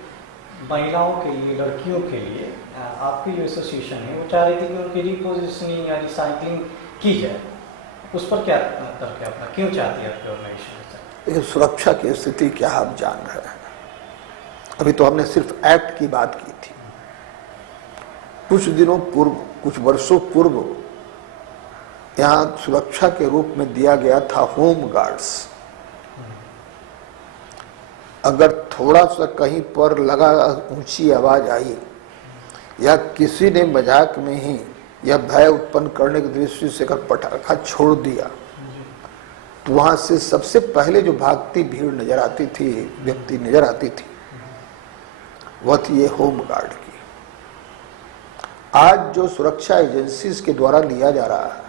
महिलाओं के लिए, लड़कियों के लिए आपकी जो एसोसिएशन है वो चाह रही थी कि उनकी रिपोजिशनिंग या रिसाइकलिंग की जाए। उस पर क्या तर्क है अपना, क्यों चाहती है आपकी ऑर्गेनाइजेशन? लेकिन सुरक्षा की स्थिति क्या आप जान रहे हैं। अभी तो हमने सिर्फ एक्ट की बात की थी। कुछ दिनों पूर्व, कुछ वर्षों पूर्व यहाँ सुरक्षा के रूप में दिया गया था होम गार्ड्स। अगर थोड़ा सा कहीं पर लगा ऊंची आवाज आई या किसी ने मजाक में ही या भय उत्पन्न करने की दृष्टि से अगर पटाखा छोड़ दिया तो वहां से सबसे पहले जो भागती भीड़ नजर आती थी, व्यक्ति नजर आती थी, वह थी ये होम गार्ड की। आज जो सुरक्षा एजेंसीज के द्वारा लिया जा रहा है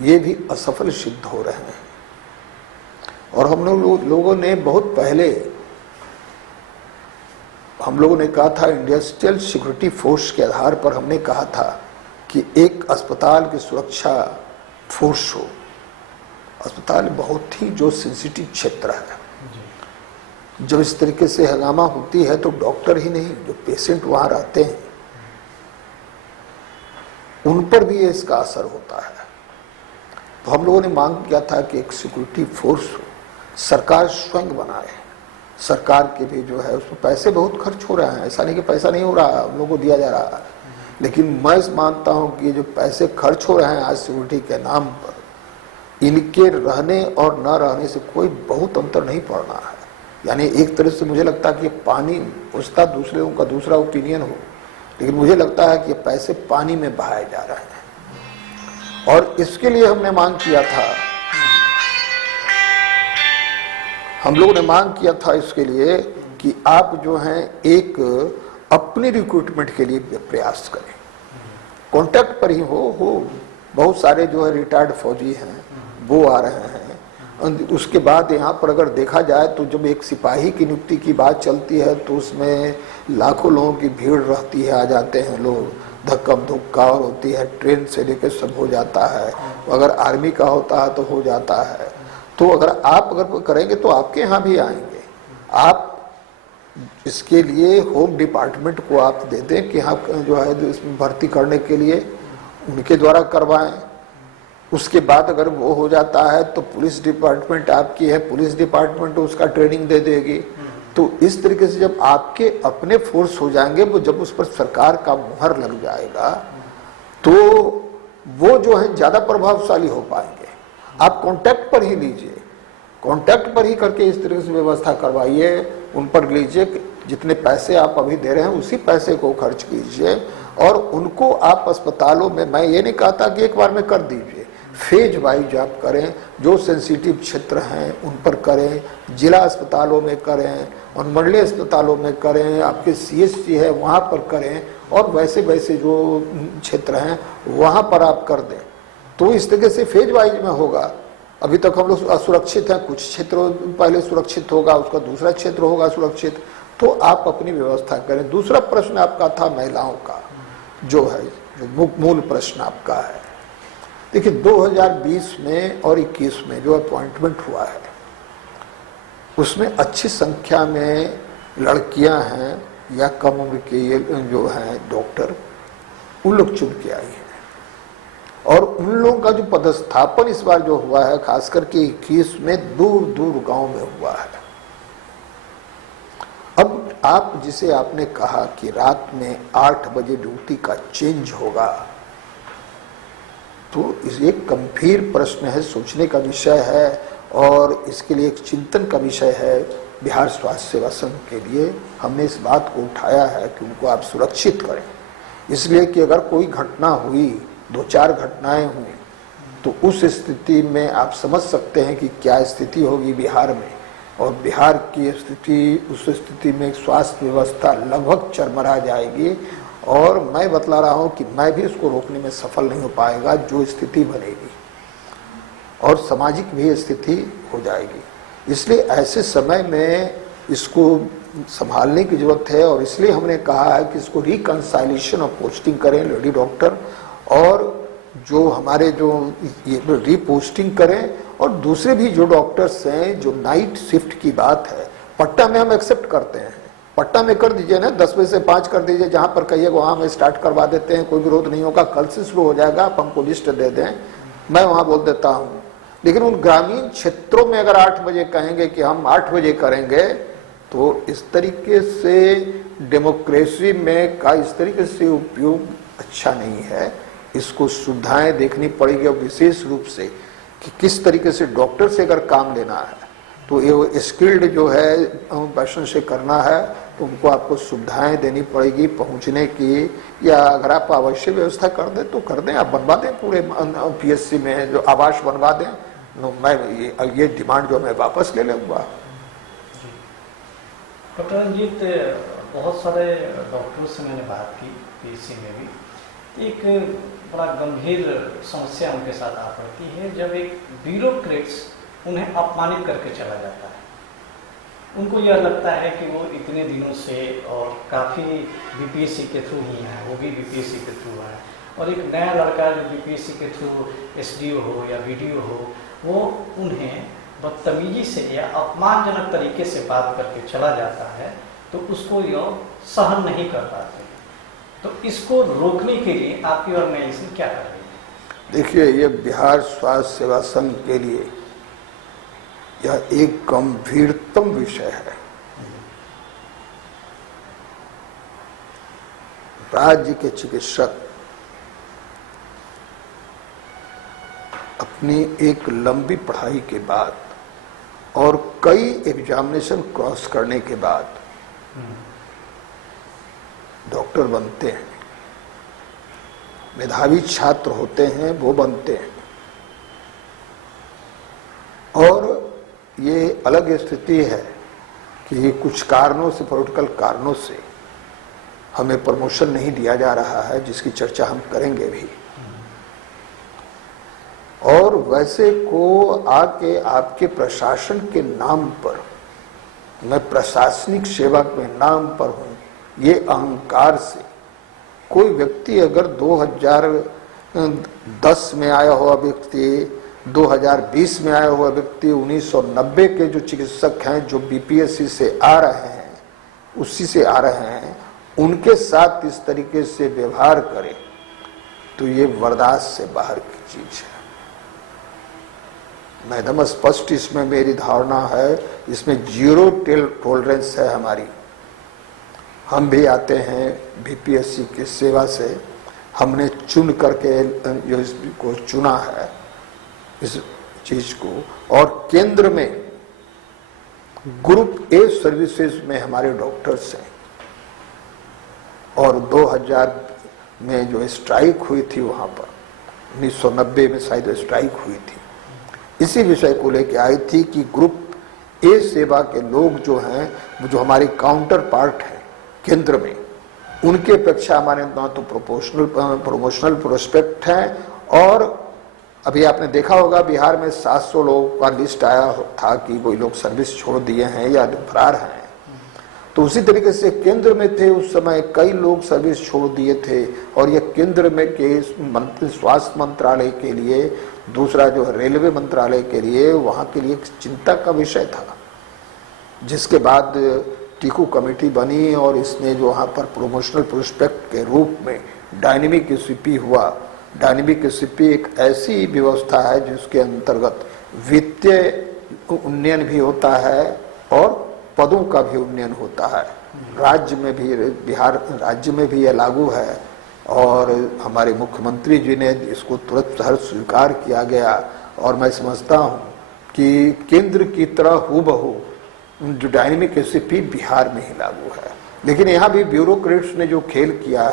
ये भी असफल सिद्ध हो रहे हैं। और हम लोगों ने बहुत पहले हम लोगों ने कहा था, इंडस्ट्रियल सिक्योरिटी फोर्स के आधार पर हमने कहा था कि एक अस्पताल की सुरक्षा फोर्स हो। अस्पताल बहुत ही जो सेंसिटिव क्षेत्र है, जब इस तरीके से हंगामा होती है तो डॉक्टर ही नहीं, जो पेशेंट वहां रहते हैं उन पर भी इसका असर होता है। तो हम लोगों ने मांग किया था कि एक सिक्योरिटी फोर्स हो, सरकार स्वयं बनाए। सरकार के भी जो है उसमें पैसे बहुत खर्च हो रहे हैं, ऐसा नहीं कि पैसा नहीं हो रहा, हम लोगों को दिया जा रहा है, लेकिन मैं मानता हूं कि जो पैसे खर्च हो रहे हैं आज सिक्योरिटी के नाम पर, इनके रहने और न रहने से कोई बहुत अंतर नहीं पड़ना है। यानी एक तरह से मुझे लगता है कि पानी उसका दूसरे का दूसरा ओपिनियन हो, लेकिन मुझे लगता है कि पैसे पानी में बहाए जा रहे हैं। और इसके लिए हमने मांग किया था, हम लोगों ने मांग किया था इसके लिए कि आप जो हैं एक अपनी रिक्रूटमेंट के लिए प्रयास करें, कॉन्टैक्ट पर ही हो। बहुत सारे जो है रिटायर्ड फौजी हैं वो आ रहे हैं। उसके बाद यहाँ पर अगर देखा जाए तो जब एक सिपाही की नियुक्ति की बात चलती है तो उसमें लाखों लोगों की भीड़ रहती है, आ जाते हैं लोग, धक्कम धुक्का और होती है, ट्रेन से लेकर सब हो जाता है। अगर आर्मी का होता है तो हो जाता है। तो अगर करेंगे तो आपके यहाँ भी आएंगे। आप इसके लिए होम डिपार्टमेंट को आप दे दें कि आप जो है इसमें भर्ती करने के लिए उनके द्वारा करवाएं। उसके बाद अगर वो हो जाता है तो पुलिस डिपार्टमेंट आपकी है, पुलिस डिपार्टमेंट उसका ट्रेनिंग दे देगी। तो इस तरीके से जब आपके अपने फोर्स हो जाएंगे, वो जब उस पर सरकार का मुहर लग जाएगा तो वो जो है ज्यादा प्रभावशाली हो पाएंगे। आप कांटेक्ट पर ही लीजिए, कांटेक्ट पर ही करके इस तरीके से व्यवस्था करवाइए, उन पर लीजिए, जितने पैसे आप अभी दे रहे हैं उसी पैसे को खर्च कीजिए और उनको आप अस्पतालों में, मैं ये नहीं कहता कि एक बार में कर दीजिए, फेज वाइज आप करें, जो सेंसिटिव क्षेत्र हैं उन पर करें, जिला अस्पतालों में करें, अनुमंडलीय अस्पतालों में करें, आपके CHC है वहाँ पर करें, और वैसे वैसे जो क्षेत्र हैं वहाँ पर आप कर दें। तो इस तरीके से फेज वाइज में होगा। अभी तक हम लोग असुरक्षित हैं, कुछ क्षेत्र पहले सुरक्षित होगा, उसका दूसरा क्षेत्र होगा सुरक्षित। तो आप अपनी व्यवस्था करें। दूसरा प्रश्न आपका था महिलाओं का, जो है जो मूल प्रश्न आपका है। देखिए 2020 में और 21 में जो अपॉइंटमेंट हुआ है उसमें अच्छी संख्या में लड़कियां हैं या कम उम्र के जो हैं डॉक्टर, उन लोग चुन के आई हैं। और उन लोगों का जो पदस्थापन इस बार जो हुआ है, खास करके 21 में दूर दूर गांव में हुआ है। अब आप जिसे आपने कहा कि रात में 8 बजे ड्यूटी का चेंज होगा, तो इस एक गंभीर प्रश्न है, सोचने का विषय है और इसके लिए एक चिंतन का विषय है। बिहार स्वास्थ्य सेवा संघ के लिए हमने इस बात को उठाया है कि उनको आप सुरक्षित करें, इसलिए कि अगर कोई घटना हुई, 2-4 घटनाएं हुई, तो उस स्थिति में आप समझ सकते हैं कि क्या स्थिति होगी बिहार में। और बिहार की स्थिति, उस स्थिति में स्वास्थ्य व्यवस्था लगभग चरमरा जाएगी। और मैं बतला रहा हूं कि मैं भी इसको रोकने में सफल नहीं हो पाएगा जो स्थिति बनेगी, और सामाजिक भी स्थिति हो जाएगी। इसलिए ऐसे समय में इसको संभालने की जरूरत है, और इसलिए हमने कहा है कि इसको रिकंसाइलेशन ऑफ पोस्टिंग करें लेडी डॉक्टर, और जो हमारे जो ये रीपोस्टिंग करें, और दूसरे भी जो डॉक्टर्स हैं जो नाइट शिफ्ट की बात है, पट्टा में हम एक्सेप्ट करते हैं, पट्टा में कर दीजिए ना, 10 बजे से 5 कर दीजिए, जहां पर कहिएगा वहां हम स्टार्ट करवा देते हैं, कोई विरोध नहीं होगा। कल से शुरू हो जाएगा, आप हमको लिस्ट दे दें, मैं वहां बोल देता हूं। लेकिन उन ग्रामीण क्षेत्रों में अगर 8 बजे कहेंगे कि हम 8 बजे करेंगे, तो इस तरीके से डेमोक्रेसी में का इस तरीके से उपयोग अच्छा नहीं है। इसको सुविधाएं देखनी पड़ेगी, और विशेष रूप से कि किस तरीके से डॉक्टर से अगर काम लेना है तो ये स्किल्ड जो है पर्सन से करना है, तो उनको आपको सुविधाएं देनी पड़ेगी पहुंचने की, या अगर आप आवश्यक व्यवस्था कर दें तो कर दें, आप बनवा दें पूरे PSC में जो आवास बनवा दें। मैं ये डिमांड जो मैं वापस ले लूँगा। डॉक्टर रंजीत, बहुत सारे डॉक्टरों से मैंने बात की PSC में भी, एक बड़ा गंभीर समस्या उनके साथ आ पड़ती है जब एक ब्यूरोक्रेट्स उन्हें अपमानित करके चला जाता है। उनको यह लगता है कि वो इतने दिनों से और काफ़ी बीपीएससी के थ्रू ही हैं, वो भी बीपीएससी के थ्रू है, और एक नया लड़का जो बीपीएससी के थ्रू एसडीओ हो या वीडीओ हो, वो उन्हें बदतमीजी से या अपमानजनक तरीके से बात करके चला जाता है, तो उसको यह सहन नहीं कर पाते। तो इसको रोकने के लिए आपकी ऑर्गेनाइजेशन क्या कर रही है? देखिए, ये बिहार स्वास्थ्य सेवा संघ के लिए यह एक गंभीरतम विषय है। राज्य के चिकित्सक अपनी एक लंबी पढ़ाई के बाद और कई एग्जामिनेशन क्रॉस करने के बाद डॉक्टर बनते हैं, मेधावी छात्र होते हैं, वो बनते हैं। और ये अलग स्थिति है कि कुछ कारणों से, पॉलिटिकल कारणों से हमें प्रमोशन नहीं दिया जा रहा है, जिसकी चर्चा हम करेंगे भी। और वैसे को आके आपके प्रशासन के नाम पर, मैं प्रशासनिक सेवा के नाम पर हूं, ये अहंकार से कोई व्यक्ति अगर 2010 में आया हुआ व्यक्ति, 2020 में आया हुआ व्यक्ति, 1990 के जो चिकित्सक हैं जो बीपीएससी से आ रहे हैं, उसी से आ रहे हैं, उनके साथ इस तरीके से व्यवहार करे तो ये बर्दाश्त से बाहर की चीज है। मैं एकदम स्पष्ट इसमें मेरी धारणा है, इसमें जीरो टॉलरेंस है हमारी। हम भी आते हैं बीपीएससी की सेवा से, हमने चुन करके जो इसको चुना है इस चीज को, और केंद्र में ग्रुप ए सर्विसेज में हमारे डॉक्टर्स हैं। और 2000 में जो स्ट्राइक हुई थी वहां पर, 1990 में शायद स्ट्राइक हुई थी, इसी विषय को लेकर आई थी कि ग्रुप ए सेवा के लोग जो हैं, जो हमारे काउंटर पार्ट हैं केंद्र में, उनके अपेक्षा हमारे ना तो प्रोमोशनल प्रोस्पेक्ट हैं। और अभी आपने देखा होगा बिहार में 700 लोगों का लिस्ट आया था कि कोई लोग सर्विस छोड़ दिए हैं या फरार हैं। तो उसी तरीके से केंद्र में थे उस समय कई लोग सर्विस छोड़ दिए थे, और ये केंद्र में के स्वास्थ्य मंत्रालय के लिए, दूसरा जो रेलवे मंत्रालय के लिए, वहाँ के लिए एक चिंता का विषय था। जिसके बाद टीकू कमेटी बनी और इसने जो वहाँ पर प्रोमोशनल प्रोस्पेक्ट के रूप में डायनेमिक एसपी हुआ। डायनेमिक एसपी एक ऐसी व्यवस्था है जिसके अंतर्गत वित्तीय उन्नयन भी होता है और पदों का भी उन्नयन होता है। राज्य में भी, बिहार राज्य में भी यह लागू है, और हमारे मुख्यमंत्री जी ने इसको तुरंत स्वीकार किया गया। और मैं समझता हूँ कि केंद्र की तरह हूबहू जो डायनेमिक एसपी बिहार में ही लागू है। लेकिन यहाँ भी ब्यूरोक्रेट्स ने जो खेल किया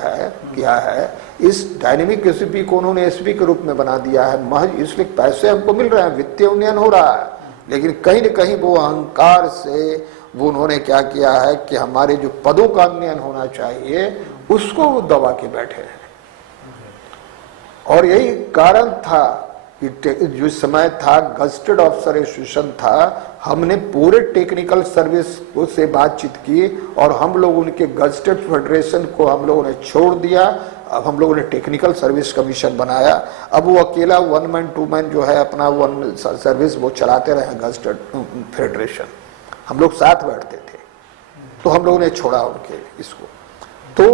है, इस डायनेमिक एसपी को उन्होंने एसपी के रूप में बना दिया है, महज इसलिए पैसे हमको मिल रहे हैं, वित्तीय उन्नयन हो रहा है, लेकिन कहीं न कहीं वो अहंकार से वो उन्होंने क्या किया है कि हमारे जो पदों का उन्नयन होना चाहिए उसको वो दबा के बैठे हैं। और यही कारण था कि जो समय था गजटेड ऑफिसर एसोसिएशन था, हमने पूरे टेक्निकल सर्विस से बातचीत की और हम लोग उनके गजटेड फेडरेशन को हम लोगों ने छोड़ दिया। अब हम लोगों ने टेक्निकल सर्विस कमीशन बनाया। अब वो अकेला 1 मैन 2 मैन जो है अपना वन सर्विस वो चलाते रहे गजटेड फेडरेशन, हम लोग साथ बैठते थे, तो हम लोगों ने छोड़ा उनके इसको। तो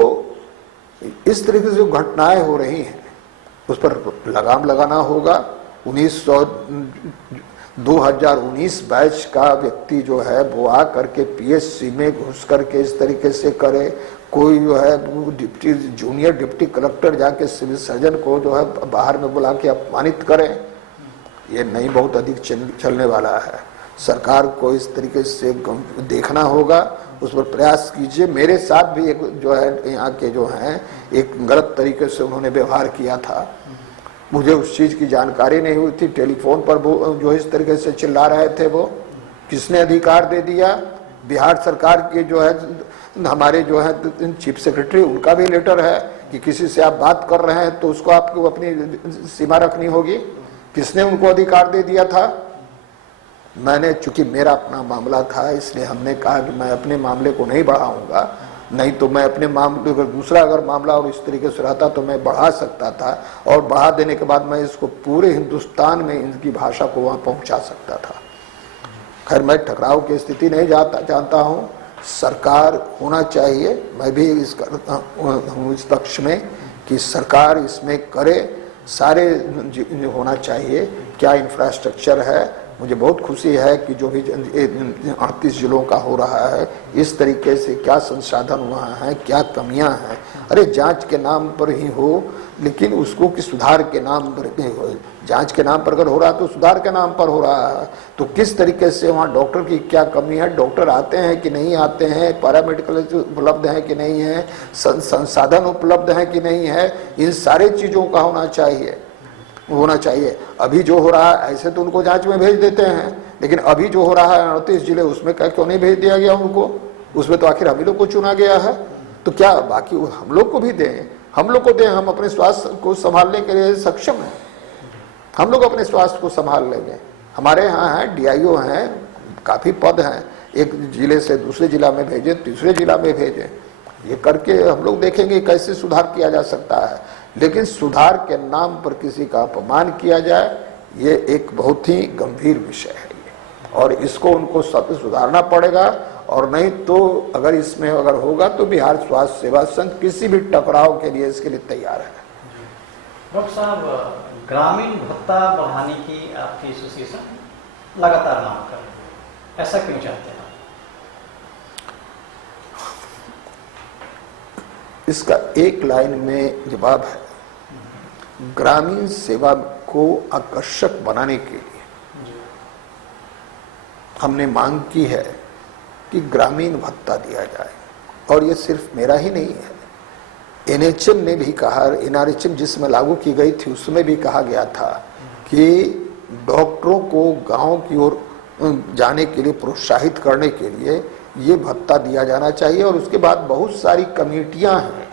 इस तरीके से जो घटनाएं हो रही हैं उस पर लगाम लगाना होगा। 2019 बैच का व्यक्ति जो है वो आ करके पीएचसी में घुस करके इस तरीके से करे, कोई जो है जूनियर डिप्टी कलेक्टर जाके सिविल सर्जन को जो है बाहर में बुला के अपमानित करे, ये नहीं बहुत अधिक चलने वाला है। सरकार को इस तरीके से देखना होगा, उस पर प्रयास कीजिए। मेरे साथ भी एक जो है यहाँ के जो हैं एक गलत तरीके से उन्होंने व्यवहार किया था, मुझे उस चीज की जानकारी नहीं हुई थी। टेलीफोन पर वो जो इस तरीके से चिल्ला रहे थे, वो किसने अधिकार दे दिया? बिहार सरकार के जो है हमारे जो है चीफ सेक्रेटरी, उनका भी लेटर है कि किसी से आप बात कर रहे हैं तो उसको आपको अपनी सीमा रखनी होगी। किसने उनको अधिकार दे दिया था? मैंने, चूंकि मेरा अपना मामला था, इसलिए हमने कहा कि मैं अपने मामले को नहीं बढ़ाऊंगा, नहीं तो मैं अपने मामले, अगर दूसरा अगर मामला और इस तरीके से रहता तो मैं बढ़ा सकता था, और बढ़ा देने के बाद मैं इसको पूरे हिंदुस्तान में इनकी भाषा को वहां पहुंचा सकता था। खैर, मैं टकराव की स्थिति नहीं जानता हूं, सरकार होना चाहिए, मैं भी इस पक्ष में कि सरकार इसमें करे, सारे होना चाहिए। क्या इंफ्रास्ट्रक्चर है, मुझे बहुत खुशी है कि जो भी 38 जिलों का हो रहा है, इस तरीके से क्या संसाधन वहाँ हैं, क्या कमियां हैं। अरे जांच के नाम पर ही हो, लेकिन उसको कि सुधार के नाम पर ही हो। जांच के नाम पर अगर हो रहा है तो सुधार के नाम पर हो रहा है, तो किस तरीके से वहाँ डॉक्टर की क्या कमी है, डॉक्टर आते हैं कि नहीं आते हैं, पैरामेडिकल उपलब्ध है कि नहीं है, संसाधन उपलब्ध है कि नहीं है, इन सारे चीज़ों का होना चाहिए। अभी जो हो रहा है, ऐसे तो उनको जांच में भेज देते हैं, लेकिन अभी जो हो रहा है 38 जिले, उसमें क्यों नहीं भेज दिया गया उनको? उसमें तो आखिर हम ही लोग को चुना गया है, तो क्या बाकी हम लोग को भी दें, हम लोग को दें। हम अपने स्वास्थ्य को संभालने के लिए सक्षम हैं, हम लोग अपने स्वास्थ्य को संभाल लेंगे। हमारे यहाँ हैं DIO हैं, काफ़ी पद हैं, एक जिले से दूसरे जिला में भेजें, तीसरे जिला में भेजें, ये करके हम लोग देखेंगे कैसे सुधार किया जा सकता है। लेकिन सुधार के नाम पर किसी का अपमान किया जाए, ये एक बहुत ही गंभीर विषय है ये, और इसको उनको सत्य सुधारना पड़ेगा। और नहीं तो अगर इसमें अगर होगा तो बिहार स्वास्थ्य सेवा संघ किसी भी टकराव के लिए इसके लिए तैयार है। डॉक्टर साहब, ग्रामीण भत्ता बढ़ाने की आपकी एसोसिएशन लगातार मांग कर रही है, ऐसा क्यों चाहते हैं? इसका एक लाइन में जवाब है, ग्रामीण सेवा को आकर्षक बनाने के लिए हमने मांग की है कि ग्रामीण भत्ता दिया जाए। और ये सिर्फ मेरा ही नहीं है, NHM ने भी कहा, NRHM जिसमें लागू की गई थी उसमें भी कहा गया था कि डॉक्टरों को गांव की ओर जाने के लिए प्रोत्साहित करने के लिए ये भत्ता दिया जाना चाहिए। और उसके बाद बहुत सारी कमेटियां हैं,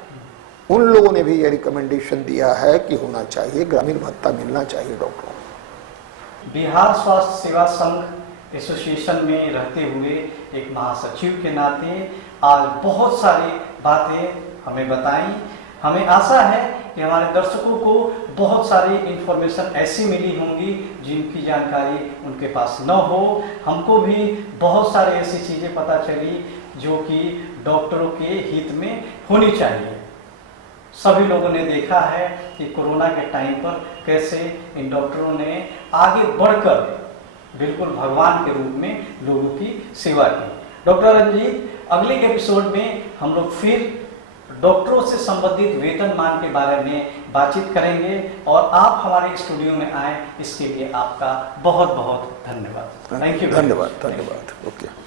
उन लोगों ने भी ये रिकमेंडेशन दिया है कि होना चाहिए, ग्रामीण भत्ता मिलना चाहिए डॉक्टरों को। बिहार स्वास्थ्य सेवा संघ एसोसिएशन में रहते हुए एक महासचिव के नाते आज बहुत सारी बातें हमें बताई। हमें आशा है कि हमारे दर्शकों को बहुत सारी इन्फॉर्मेशन ऐसी मिली होंगी जिनकी जानकारी उनके पास न हो। हमको भी बहुत सारी ऐसी चीज़ें पता चली जो कि डॉक्टरों के हित में होनी चाहिए। सभी लोगों ने देखा है कि कोरोना के टाइम पर कैसे इन डॉक्टरों ने आगे बढ़कर बिल्कुल भगवान के रूप में लोगों की सेवा की। डॉक्टर रंजीत, अगले एपिसोड में हम लोग फिर डॉक्टरों से संबंधित वेतनमान के बारे में बातचीत करेंगे और आप हमारे स्टूडियो में आए, इसके लिए आपका बहुत बहुत धन्यवाद। Thank you. धन्यवाद। ओके।